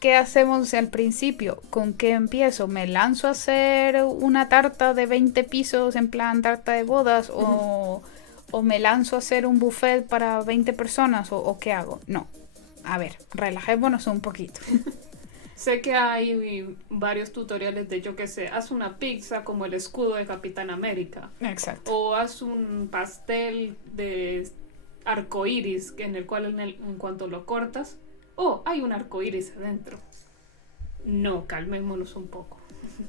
¿Qué hacemos al principio? ¿Con qué empiezo? ¿Me lanzo a hacer una tarta de 20 pisos en plan tarta de bodas? ¿O me lanzo a hacer un buffet para 20 personas? ¿O qué hago? No. A ver, relajémonos un poquito. Sé que hay varios tutoriales de, yo que sé, haz una pizza como el escudo de Capitán América. Exacto. O haz un pastel de arcoíris en el cual en cuanto lo cortas, hay un arcoíris adentro. No, calmémonos un poco.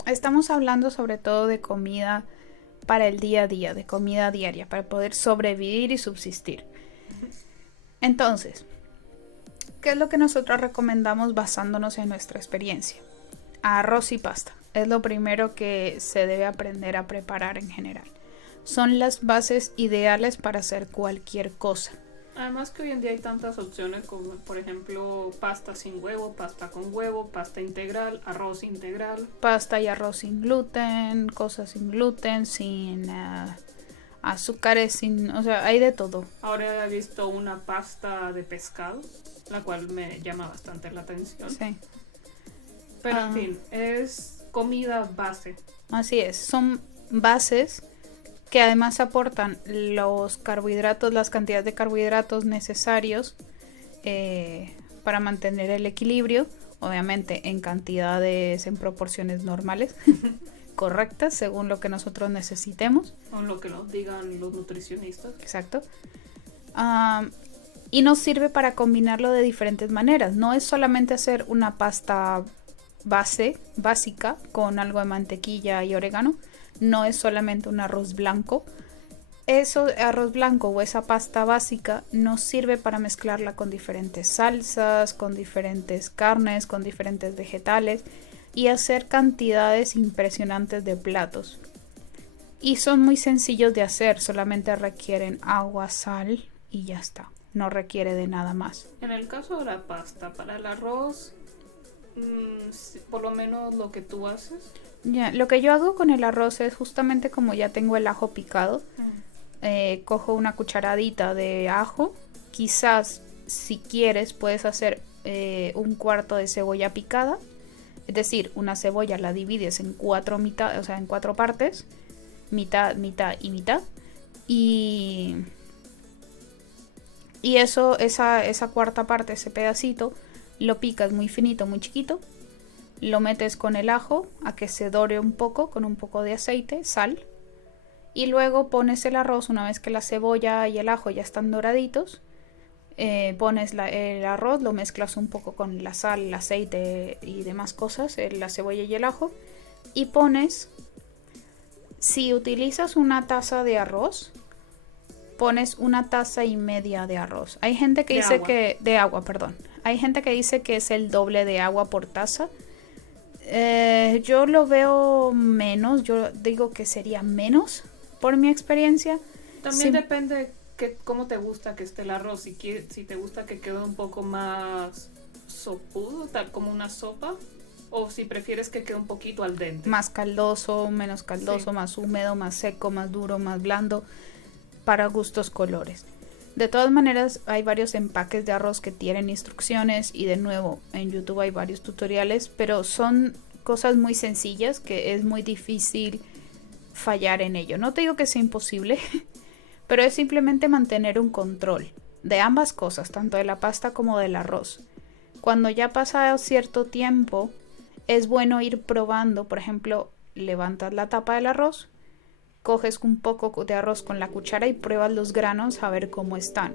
Estamos hablando sobre todo de comida para el día a día, de comida diaria, para poder sobrevivir y subsistir. Entonces, ¿qué es lo que nosotros recomendamos basándonos en nuestra experiencia? Arroz y pasta. Es lo primero que se debe aprender a preparar en general. Son las bases ideales para hacer cualquier cosa. Además que hoy en día hay tantas opciones como, por ejemplo, pasta sin huevo, pasta con huevo, pasta integral, arroz integral. Pasta y arroz sin gluten, cosas sin gluten, sin azúcares, o sea, hay de todo. Ahora he visto una pasta de pescado, la cual me llama bastante la atención. Sí. Pero en fin, es comida base. Así es, son bases que además aportan los carbohidratos, las cantidades de carbohidratos necesarios para mantener el equilibrio, obviamente en cantidades, en proporciones normales, correctas, según lo que nosotros necesitemos. O lo que nos digan los nutricionistas. Exacto. Y nos sirve para combinarlo de diferentes maneras. No es solamente hacer una pasta básica con algo de mantequilla y orégano. No es solamente un arroz blanco. Arroz blanco o esa pasta básica nos sirve para mezclarla con diferentes salsas, con diferentes carnes, con diferentes vegetales y hacer cantidades impresionantes de platos. Y son muy sencillos de hacer, solamente requieren agua, sal y ya está. No requiere de nada más. En el caso de la pasta, para el arroz, por lo menos lo que tú haces. Ya, lo que yo hago con el arroz es justamente como ya tengo el ajo picado, cojo una cucharadita de ajo, quizás si quieres puedes hacer un cuarto de cebolla picada, es decir, una cebolla la divides en 4 mitad, o sea, en 4 partes, mitad, mitad y mitad, y esa cuarta parte, ese pedacito, lo picas muy finito, muy chiquito. Lo metes con el ajo a que se dore un poco con un poco de aceite, sal. Y luego pones el arroz una vez que la cebolla y el ajo ya están doraditos. Pones el arroz, lo mezclas un poco con la sal, el aceite y demás cosas, la cebolla y el ajo. Y pones, si utilizas una taza de arroz, pones 1,5 tazas de arroz. Hay gente que dice que... De agua, perdón. Hay gente que dice que es el doble de agua por taza. Yo lo veo menos, yo digo que sería menos por mi experiencia. También depende cómo te gusta que esté el arroz, si te gusta que quede un poco más sopudo, tal como una sopa, o si prefieres que quede un poquito al dente. Más caldoso, menos caldoso, sí. Más húmedo, más seco, más duro, más blando, para gustos colores. De todas maneras, hay varios empaques de arroz que tienen instrucciones y de nuevo en YouTube hay varios tutoriales, pero son cosas muy sencillas que es muy difícil fallar en ello. No te digo que sea imposible, pero es simplemente mantener un control de ambas cosas, tanto de la pasta como del arroz. Cuando ya pasa cierto tiempo, es bueno ir probando, por ejemplo, levantas la tapa del arroz, coges un poco de arroz con la cuchara y pruebas los granos a ver cómo están.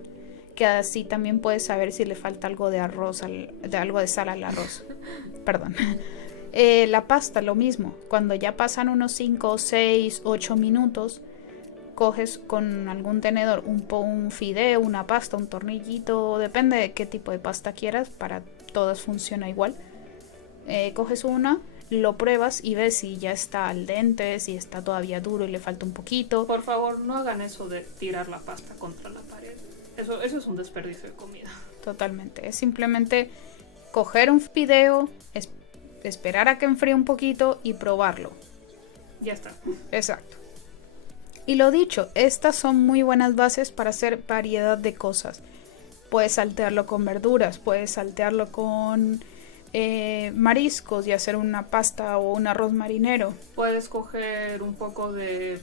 que así también puedes saber si le falta algo de arroz, de algo de sal al arroz. Perdón. La pasta, lo mismo. Cuando ya pasan unos 5, 6, 8 minutos, coges con algún tenedor un fideo, una pasta, un tornillito, depende de qué tipo de pasta quieras, para todas funciona igual. Coges una, lo pruebas y ves si ya está al dente, si está todavía duro y le falta un poquito. Por favor, no hagan eso de tirar la pasta contra la pared. Eso es un desperdicio de comida. Totalmente. Es simplemente coger un fideo, esperar a que enfríe un poquito y probarlo. Ya está. Exacto. Y lo dicho, estas son muy buenas bases para hacer variedad de cosas. Puedes saltearlo con verduras, puedes saltearlo con mariscos y hacer una pasta o un arroz marinero. Puedes coger un poco de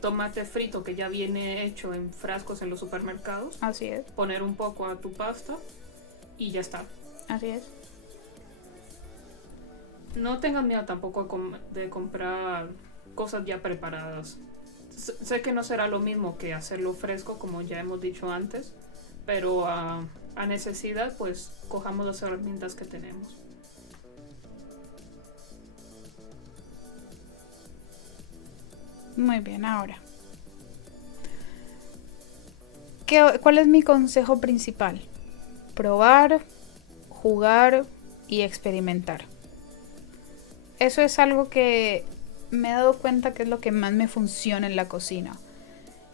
tomate frito que ya viene hecho en frascos en los supermercados. Así es. Poner un poco a tu pasta y ya está. Así es. No tengan miedo tampoco de comprar cosas ya preparadas. Sé que no será lo mismo que hacerlo fresco, como ya hemos dicho antes, pero a necesidad, pues cojamos las herramientas que tenemos. Muy bien, ahora. ¿Cuál es mi consejo principal? Probar, jugar y experimentar. Eso es algo que me he dado cuenta que es lo que más me funciona en la cocina.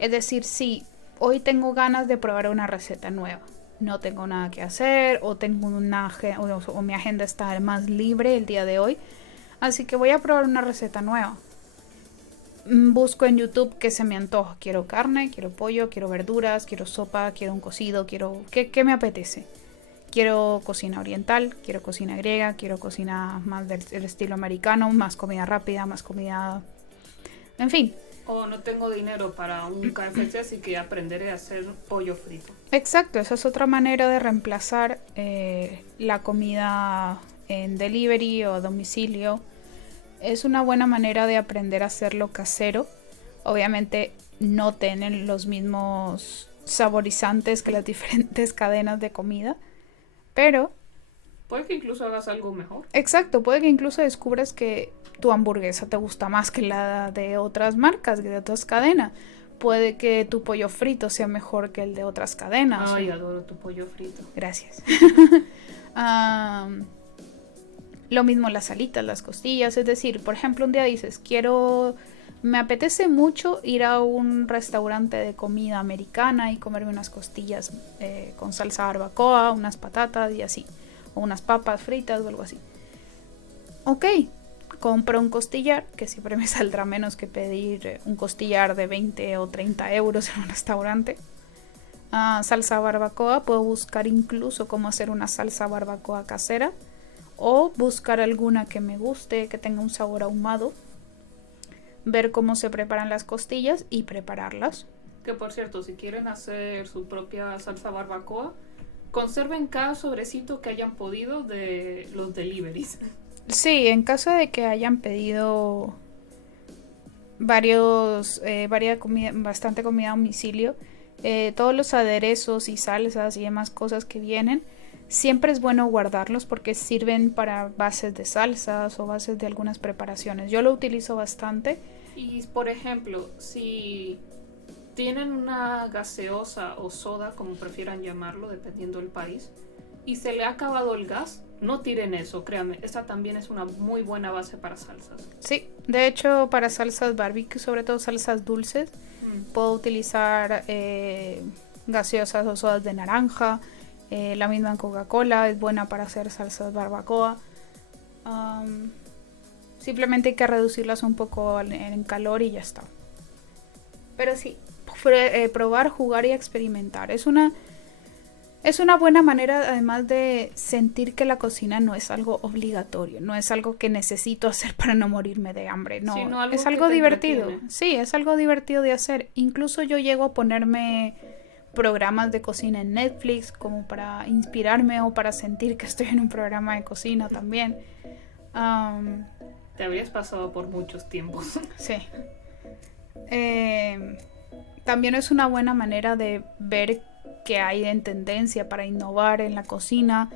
Es decir, si hoy tengo ganas de probar una receta nueva, no tengo nada que hacer o tengo o mi agenda está más libre el día de hoy, así que voy a probar una receta nueva. Busco en YouTube qué se me antoja. Quiero carne, quiero pollo, quiero verduras, quiero sopa, quiero un cocido, ¿qué me apetece? Quiero cocina oriental, quiero cocina griega, quiero cocina más del estilo americano, más comida rápida, más comida... En fin. O no tengo dinero para un KFC, así que aprenderé a hacer pollo frito. Exacto, esa es otra manera de reemplazar la comida en delivery o a domicilio. Es una buena manera de aprender a hacerlo casero. Obviamente no tienen los mismos saborizantes que las diferentes cadenas de comida, pero... Puede que incluso hagas algo mejor. Exacto, puede que incluso descubras que tu hamburguesa te gusta más que la de otras marcas, que de otras cadenas. Puede que tu pollo frito sea mejor que el de otras cadenas. Ay, adoro tu pollo frito. Gracias. Lo mismo las alitas, las costillas. Es decir, por ejemplo, un día dices, me apetece mucho ir a un restaurante de comida americana y comerme unas costillas con salsa barbacoa, unas patatas y así. O unas papas fritas o algo así. Ok, compro un costillar, que siempre me saldrá menos que pedir un costillar de 20 o 30 euros en un restaurante. Salsa barbacoa, puedo buscar incluso cómo hacer una salsa barbacoa casera. O buscar alguna que me guste, que tenga un sabor ahumado. Ver cómo se preparan las costillas y prepararlas. Que por cierto, si quieren hacer su propia salsa barbacoa, conserven cada sobrecito que hayan podido de los deliveries. Sí, en caso de que hayan pedido bastante comida a domicilio, todos los aderezos y salsas y demás cosas que vienen, siempre es bueno guardarlos porque sirven para bases de salsas o bases de algunas preparaciones. Yo lo utilizo bastante. Y por ejemplo, si tienen una gaseosa o soda, como prefieran llamarlo, dependiendo del país, y se le ha acabado el gas, no tiren eso, créanme, esta también es una muy buena base para salsas. Sí, de hecho para salsas barbecue, sobre todo salsas dulces, puedo utilizar gaseosas o sodas de naranja. La misma Coca-Cola es buena para hacer salsas barbacoa. Simplemente hay que reducirlas un poco en calor y ya está. Pero sí, probar, jugar y experimentar es una buena manera, además de sentir que la cocina no es algo obligatorio, no es algo que necesito hacer para no morirme de hambre, no, es algo divertido. Sí, es algo divertido de hacer. Incluso yo llego a ponerme programas de cocina en Netflix como para inspirarme o para sentir que estoy en un programa de cocina también. Te habrías pasado por muchos tiempos. Sí. También es una buena manera de ver que hay en tendencia para innovar en la cocina,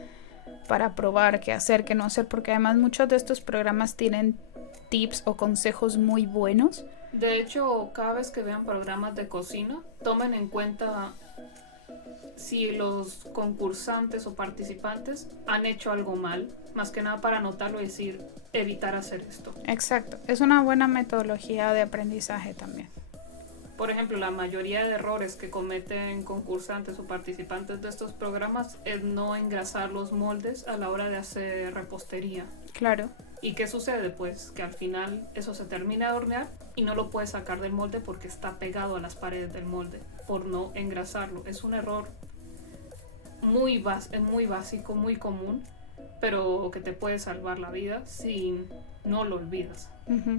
para probar qué hacer, qué no hacer, porque además muchos de estos programas tienen tips o consejos muy buenos. De hecho, cada vez que vean programas de cocina, tomen en cuenta si los concursantes o participantes han hecho algo mal, más que nada para anotarlo y decir, evitar hacer esto. Exacto, es una buena metodología de aprendizaje también. Por ejemplo, la mayoría de errores que cometen concursantes o participantes de estos programas es no engrasar los moldes a la hora de hacer repostería. Claro. ¿Y qué sucede? Pues que al final eso se termina de hornear y no lo puedes sacar del molde porque está pegado a las paredes del molde por no engrasarlo. Es un error muy básico, muy común, pero que te puede salvar la vida si no lo olvidas. Uh-huh.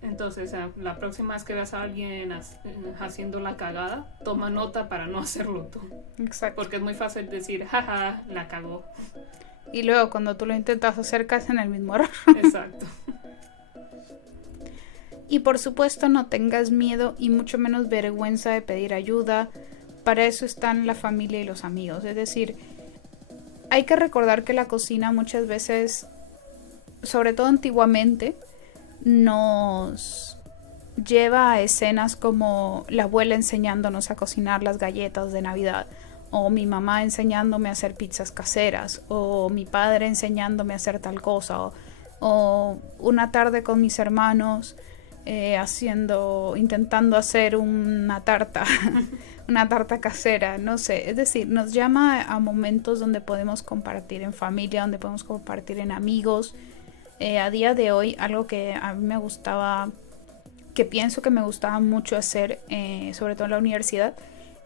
Entonces, la próxima vez que veas a alguien haciendo la cagada, toma nota para no hacerlo tú. Exacto. Porque es muy fácil decir, jaja, la cagó. Y luego cuando tú lo intentas hacer, caes en el mismo error. Exacto. Y por supuesto no tengas miedo y mucho menos vergüenza de pedir ayuda. Para eso están la familia y los amigos. Es decir, hay que recordar que la cocina muchas veces, sobre todo antiguamente, nos lleva a escenas como la abuela enseñándonos a cocinar las galletas de Navidad, o mi mamá enseñándome a hacer pizzas caseras, o mi padre enseñándome a hacer tal cosa, o una tarde con mis hermanos intentando hacer una tarta casera, no sé. Es decir, nos llama a momentos donde podemos compartir en familia, donde podemos compartir en amigos. A día de hoy, algo que a mí me gustaba, que pienso que me gustaba mucho hacer, sobre todo en la universidad,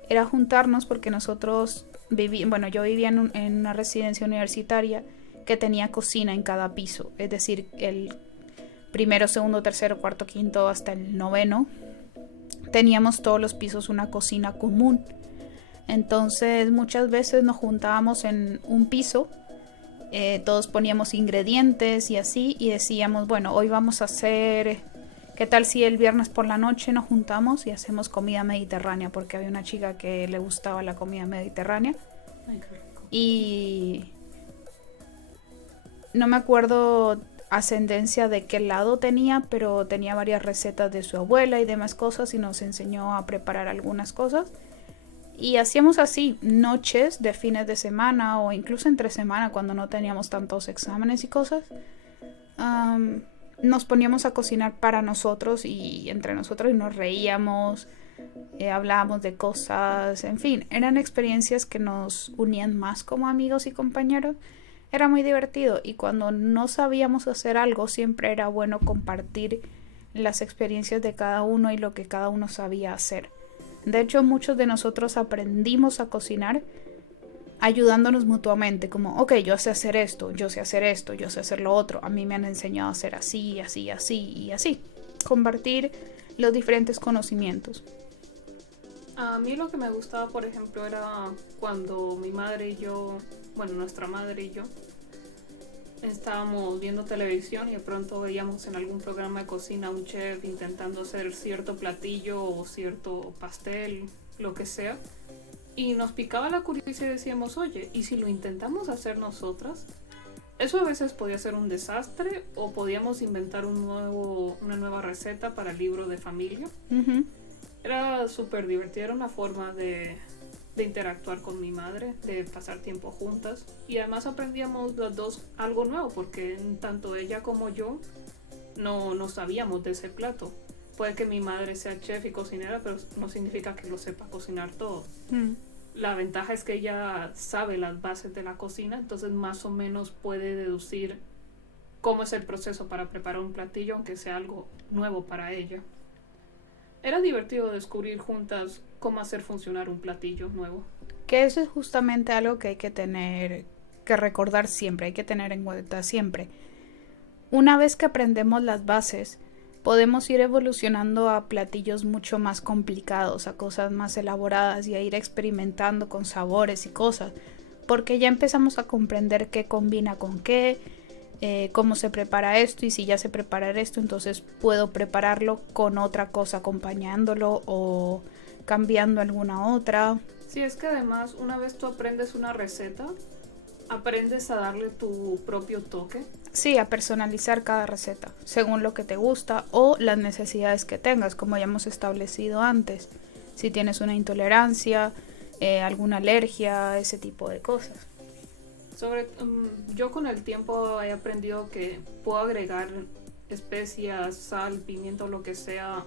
era juntarnos, porque nosotros yo vivía en una residencia universitaria que tenía cocina en cada piso, es decir, el primero, segundo, tercero, cuarto, quinto hasta el noveno, teníamos todos los pisos una cocina común. Entonces muchas veces nos juntábamos en un piso, todos poníamos ingredientes y así, y decíamos, bueno, hoy vamos a hacer, ¿qué tal si el viernes por la noche nos juntamos y hacemos comida mediterránea? Porque había una chica que le gustaba la comida mediterránea. Ay, qué rico. Y no me acuerdo ascendencia de qué lado tenía, pero tenía varias recetas de su abuela y demás cosas, y nos enseñó a preparar algunas cosas. Y hacíamos así noches de fines de semana o incluso entre semana, cuando no teníamos tantos exámenes y cosas. Nos poníamos a cocinar para nosotros y entre nosotros, y nos reíamos, hablábamos de cosas, en fin, eran experiencias que nos unían más como amigos y compañeros. Era muy divertido, y cuando no sabíamos hacer algo, siempre era bueno compartir las experiencias de cada uno y lo que cada uno sabía hacer. De hecho, muchos de nosotros aprendimos a cocinar ayudándonos mutuamente, como, ok, yo sé hacer esto, yo sé hacer esto, yo sé hacer lo otro, a mí me han enseñado a hacer así, así, así y así. Compartir los diferentes conocimientos. A mí lo que me gustaba, por ejemplo, era cuando mi madre y yo, nuestra madre y yo, estábamos viendo televisión y de pronto veíamos en algún programa de cocina a un chef intentando hacer cierto platillo o cierto pastel, lo que sea, y nos picaba la curiosidad y decíamos, oye, ¿y si lo intentamos hacer nosotras? Eso a veces podía ser un desastre, o podíamos inventar una nueva receta para el libro de familia. Uh-huh. Era súper divertido, era una forma de interactuar con mi madre, de pasar tiempo juntas, y además aprendíamos las dos algo nuevo, porque tanto ella como yo no sabíamos de ese plato. Puede que mi madre sea chef y cocinera, pero no significa que lo sepa cocinar todo. La ventaja es que ella sabe las bases de la cocina, entonces más o menos puede deducir cómo es el proceso para preparar un platillo, aunque sea algo nuevo para ella. Era divertido descubrir juntas cómo hacer funcionar un platillo nuevo. Que eso es justamente algo que hay que tener, que recordar siempre, hay que tener en cuenta siempre. Una vez que aprendemos las bases, podemos ir evolucionando a platillos mucho más complicados, a cosas más elaboradas, y a ir experimentando con sabores y cosas, porque ya empezamos a comprender qué combina con qué, cómo se prepara esto, y si ya sé preparar esto, entonces puedo prepararlo con otra cosa acompañándolo, o cambiando alguna otra. Sí, es que además una vez tú aprendes una receta, aprendes a darle tu propio toque. Sí, a personalizar cada receta, según lo que te gusta o las necesidades que tengas, como ya hemos establecido antes. Si tienes una intolerancia, alguna alergia, ese tipo de cosas. Yo con el tiempo he aprendido que puedo agregar especias, sal, pimiento, lo que sea,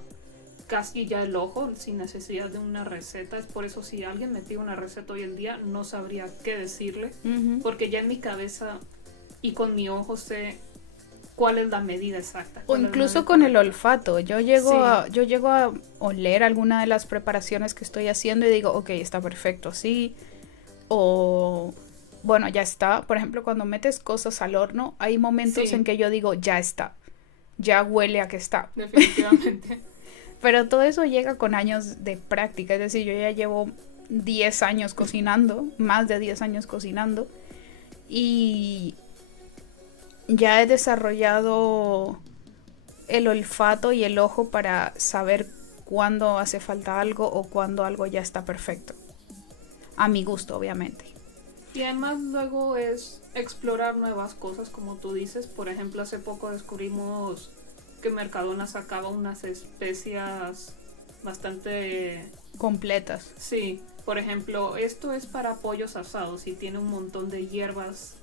casi ya el ojo, sin necesidad de una receta. Es por eso si alguien me pide una receta hoy en día, no sabría qué decirle, porque ya en mi cabeza y con mi ojo sé cuál es la medida exacta. O incluso con el olfato. Yo llego a oler alguna de las preparaciones que estoy haciendo y digo, ok, está perfecto así. O bueno, ya está. Por ejemplo, cuando metes cosas al horno, hay momentos en que yo digo, ya está. Ya huele a que está. Definitivamente. Pero todo eso llega con años de práctica. Es decir, yo ya llevo 10 años cocinando, más de 10 años cocinando. Y ya he desarrollado el olfato y el ojo para saber cuándo hace falta algo o cuándo algo ya está perfecto. A mi gusto, obviamente. Y además luego es explorar nuevas cosas, como tú dices. Por ejemplo, hace poco descubrimos que Mercadona sacaba unas especias bastante completas. Sí, por ejemplo, esto es para pollos asados y tiene un montón de hierbas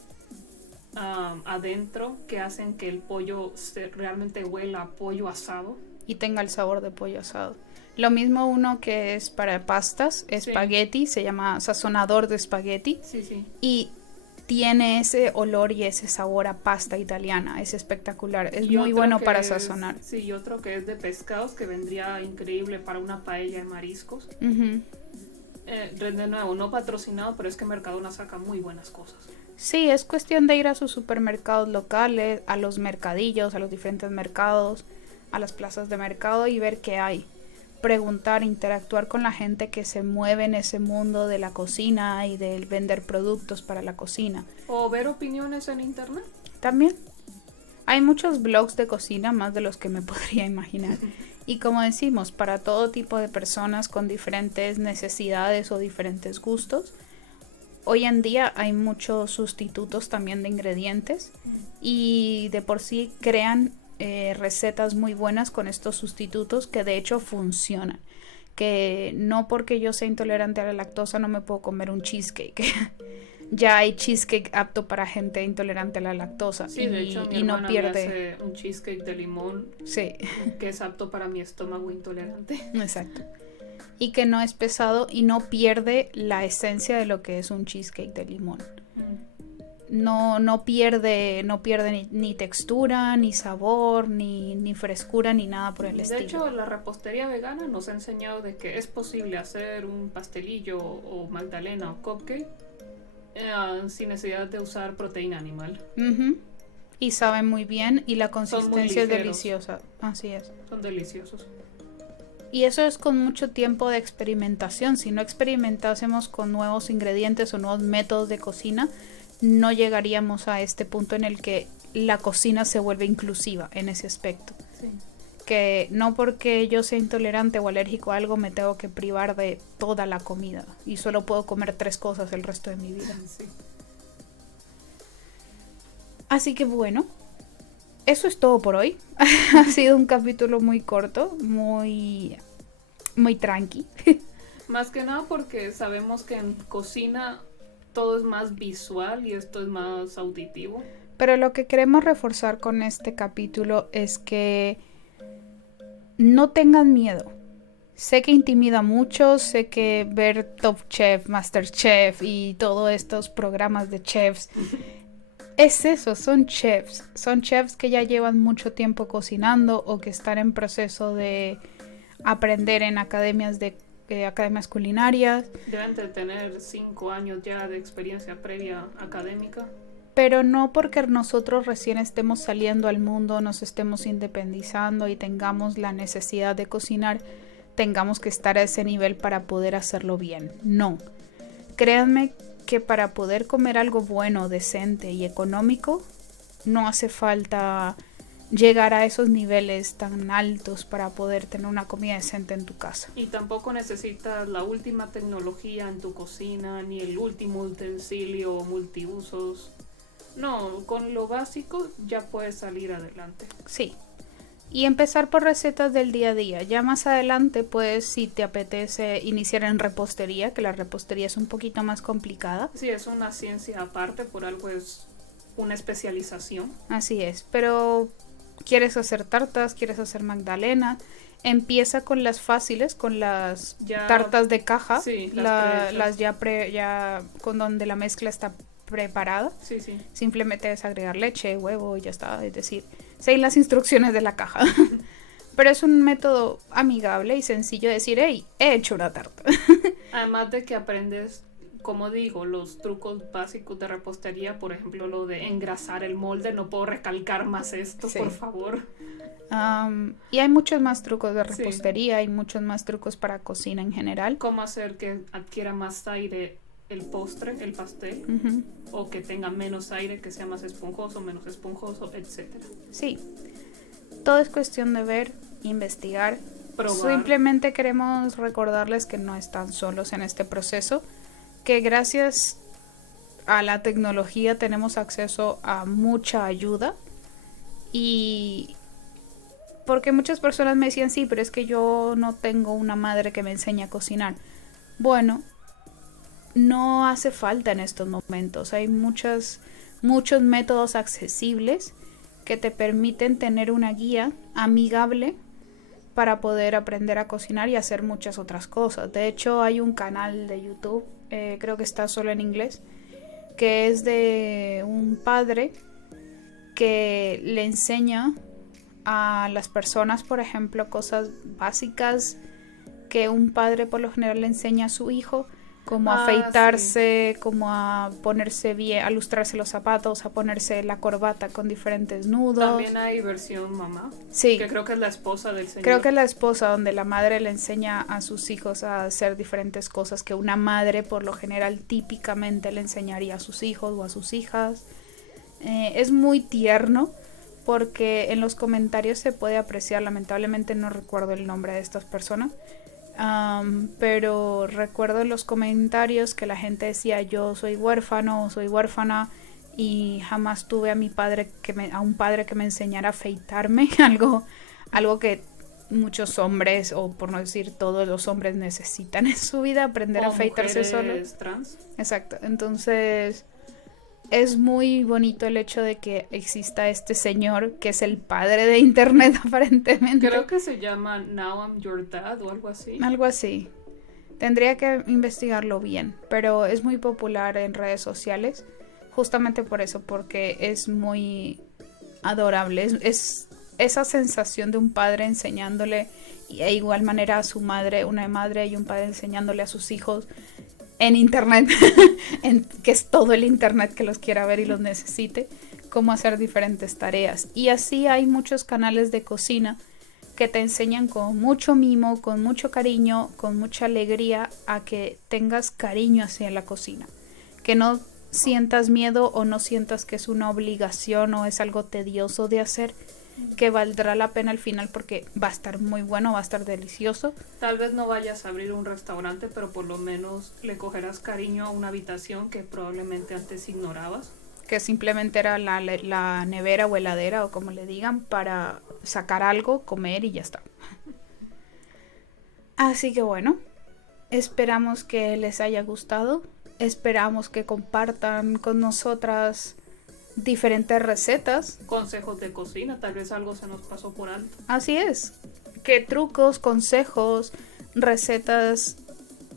adentro que hacen que el pollo realmente huela a pollo asado. Y tenga el sabor de pollo asado. Lo mismo uno que es para pastas, espagueti, se llama sazonador de espagueti. Sí. Y tiene ese olor y ese sabor a pasta italiana, es espectanular, es muy bueno para sazonar. Sí, y otro que es de pescados que vendría increíble para una paella de mariscos. De nuevo, no patrocinado, pero es que Mercadona saca muy buenas cosas. Sí, es cuestión de ir a sus supermercados locales, a los mercadillos, a los diferentes mercados, a las plazas de mercado y ver qué hay. Preguntar, interactuar con la gente que se mueve en ese mundo de la cocina y del vender productos para la cocina. O ver opiniones en internet. También. Hay muchos blogs de cocina, más de los que me podría imaginar. Y como decimos, para todo tipo de personas con diferentes necesidades o diferentes gustos. Hoy en día hay muchos sustitutos también de ingredientes y de por sí crean recetas muy buenas con estos sustitutos que de hecho funcionan. Que no porque yo sea intolerante a la lactosa no me puedo comer un cheesecake. Ya hay cheesecake apto para gente intolerante a la lactosa. Sí, de hecho mi hermana me hace un cheesecake de limón que es apto para mi estómago intolerante. Exacto. Y que no es pesado y no pierde la esencia de lo que es un cheesecake de limón. No pierde ni textura, ni sabor, ni frescura, ni nada por el estilo. De hecho, la repostería vegana nos ha enseñado de que es posible hacer un pastelillo o magdalena o cupcake sin necesidad de usar proteína animal. Y saben muy bien y la consistencia es deliciosa. Así es. Son deliciosos. Y eso es con mucho tiempo de experimentación. Si no experimentásemos con nuevos ingredientes o nuevos métodos de cocina, no llegaríamos a este punto en el que la cocina se vuelve inclusiva en ese aspecto. Sí. Que no porque yo sea intolerante o alérgico a algo me tengo que privar de toda la comida y solo puedo comer 3 cosas el resto de mi vida. Sí. Así que bueno, eso es todo por hoy. Ha sido un capítulo muy corto, muy tranqui. Más que nada porque sabemos que en cocina todo es más visual y esto es más auditivo. Pero lo que queremos reforzar con este capítulo es que no tengan miedo. Sé que intimida mucho, sé que ver Top Chef, Masterchef y todos estos programas de chefs es eso, son chefs que ya llevan mucho tiempo cocinando o que están en proceso de aprender en academias culinarias. Deben de tener 5 años ya de experiencia previa académica. Pero no porque nosotros recién estemos saliendo al mundo, nos estemos independizando y tengamos la necesidad de cocinar, tengamos que estar a ese nivel para poder hacerlo bien. No. Créanme que para poder comer algo bueno, decente y económico, no hace falta llegar a esos niveles tan altos para poder tener una comida decente en tu casa. Y tampoco necesitas la última tecnología en tu cocina, ni el último utensilio multiusos. No, con lo básico ya puedes salir adelante. Sí. Y empezar por recetas del día a día. Ya más adelante, pues, si te apetece iniciar en repostería, que la repostería es un poquito más complicada. Sí, es una ciencia aparte, por algo es una especialización. Así es, pero quieres hacer tartas, quieres hacer magdalenas, empieza con las fáciles, con las tartas de caja, sí, las ya con donde la mezcla está preparada. Sí, sí. Simplemente es agregar leche, huevo y ya está, es decir, según las instrucciones de la caja. Pero es un método amigable y sencillo de decir, hey, he hecho una tarta. Además de que aprendes, como digo, los trucos básicos de repostería, por ejemplo, lo de engrasar el molde, no puedo recalcar más esto, sí. Por favor. Y hay muchos más trucos de repostería, sí. Hay muchos más trucos para cocina en general. Cómo hacer que adquiera más aire el postre, el pastel, o que tenga menos aire, que sea más esponjoso, menos esponjoso, etcétera. Sí, todo es cuestión de ver, investigar, probar. Simplemente queremos recordarles que no están solos en este proceso, que gracias a la tecnología tenemos acceso a mucha ayuda, y porque muchas personas me decían, sí, pero es que yo no tengo una madre que me enseñe a cocinar. Bueno, no hace falta en estos momentos. Hay muchos métodos accesibles que te permiten tener una guía amigable para poder aprender a cocinar y hacer muchas otras cosas. De hecho, hay un canal de YouTube, creo que está solo en inglés, que es de un padre que le enseña a las personas, por ejemplo, cosas básicas que un padre por lo general le enseña a su hijo, como a afeitarse, sí. Como a ponerse bien, a lustrarse los zapatos, a ponerse la corbata con diferentes nudos. También hay versión mamá, sí. Que creo que es la esposa del señor. Creo que es la esposa, donde la madre le enseña a sus hijos a hacer diferentes cosas que una madre por lo general típicamente le enseñaría a sus hijos o a sus hijas. Es muy tierno porque en los comentarios se puede apreciar, lamentablemente no recuerdo el nombre de estas personas, pero recuerdo en los comentarios que la gente decía, yo soy huérfano o soy huérfana y jamás tuve a un padre que me enseñara a afeitarme, algo que muchos hombres, o por no decir todos los hombres, necesitan en su vida, aprender a afeitarse solos. Trans. Exacto, entonces es muy bonito el hecho de que exista este señor que es el padre de internet aparentemente. Creo que se llama Now I'm Your Dad o algo así. Algo así. Tendría que investigarlo bien, pero es muy popular en redes sociales justamente por eso, porque es muy adorable. Es esa sensación de un padre enseñándole, e igual manera a su madre, una madre y un padre enseñándole a sus hijos en internet, que es todo el internet que los quiera ver y los necesite, cómo hacer diferentes tareas. Y así hay muchos canales de cocina que te enseñan con mucho mimo, con mucho cariño, con mucha alegría, a que tengas cariño hacia la cocina, que no sientas miedo o no sientas que es una obligación o es algo tedioso de hacer, que valdrá la pena al final porque va a estar muy bueno, va a estar delicioso. Tal vez no vayas a abrir un restaurante, pero por lo menos le cogerás cariño a una habitación que probablemente antes ignorabas. Que simplemente era la nevera o heladera o como le digan, para sacar algo, comer y ya está. Así que bueno, esperamos que les haya gustado, esperamos que compartan con nosotras diferentes recetas, consejos de cocina, tal vez algo se nos pasó por alto. Así es, qué trucos, consejos, recetas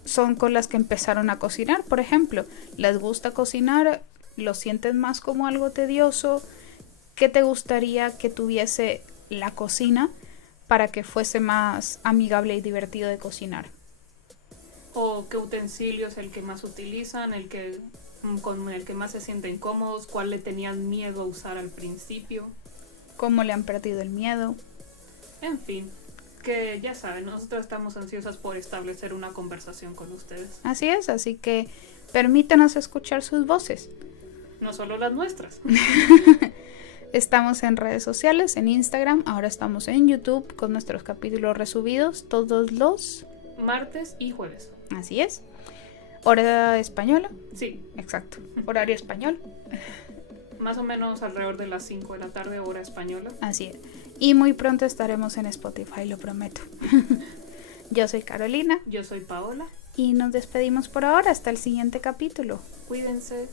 son con las que empezaron a cocinar. Por ejemplo, ¿les gusta cocinar? ¿Lo sienten más como algo tedioso? ¿Qué te gustaría que tuviese la cocina para que fuese más amigable y divertido de cocinar? ¿O qué utensilio es el que más utilizan, con el que más se sienten cómodos? ¿Cuál le tenían miedo a usar al principio? ¿Cómo le han perdido el miedo? En fin, que ya saben, nosotros estamos ansiosas por establecer una conversación con ustedes. Así es, así que permítanos escuchar sus voces. No solo las nuestras. Estamos en redes sociales, en Instagram, ahora estamos en YouTube con nuestros capítulos resubidos todos los martes y jueves. Así es. ¿Hora española? Sí. Exacto. Horario español. Más o menos alrededor de las 5 de la tarde, hora española. Así es. Y muy pronto estaremos en Spotify, lo prometo. Yo soy Carolina. Yo soy Paola. Y nos despedimos por ahora hasta el siguiente capítulo. Cuídense.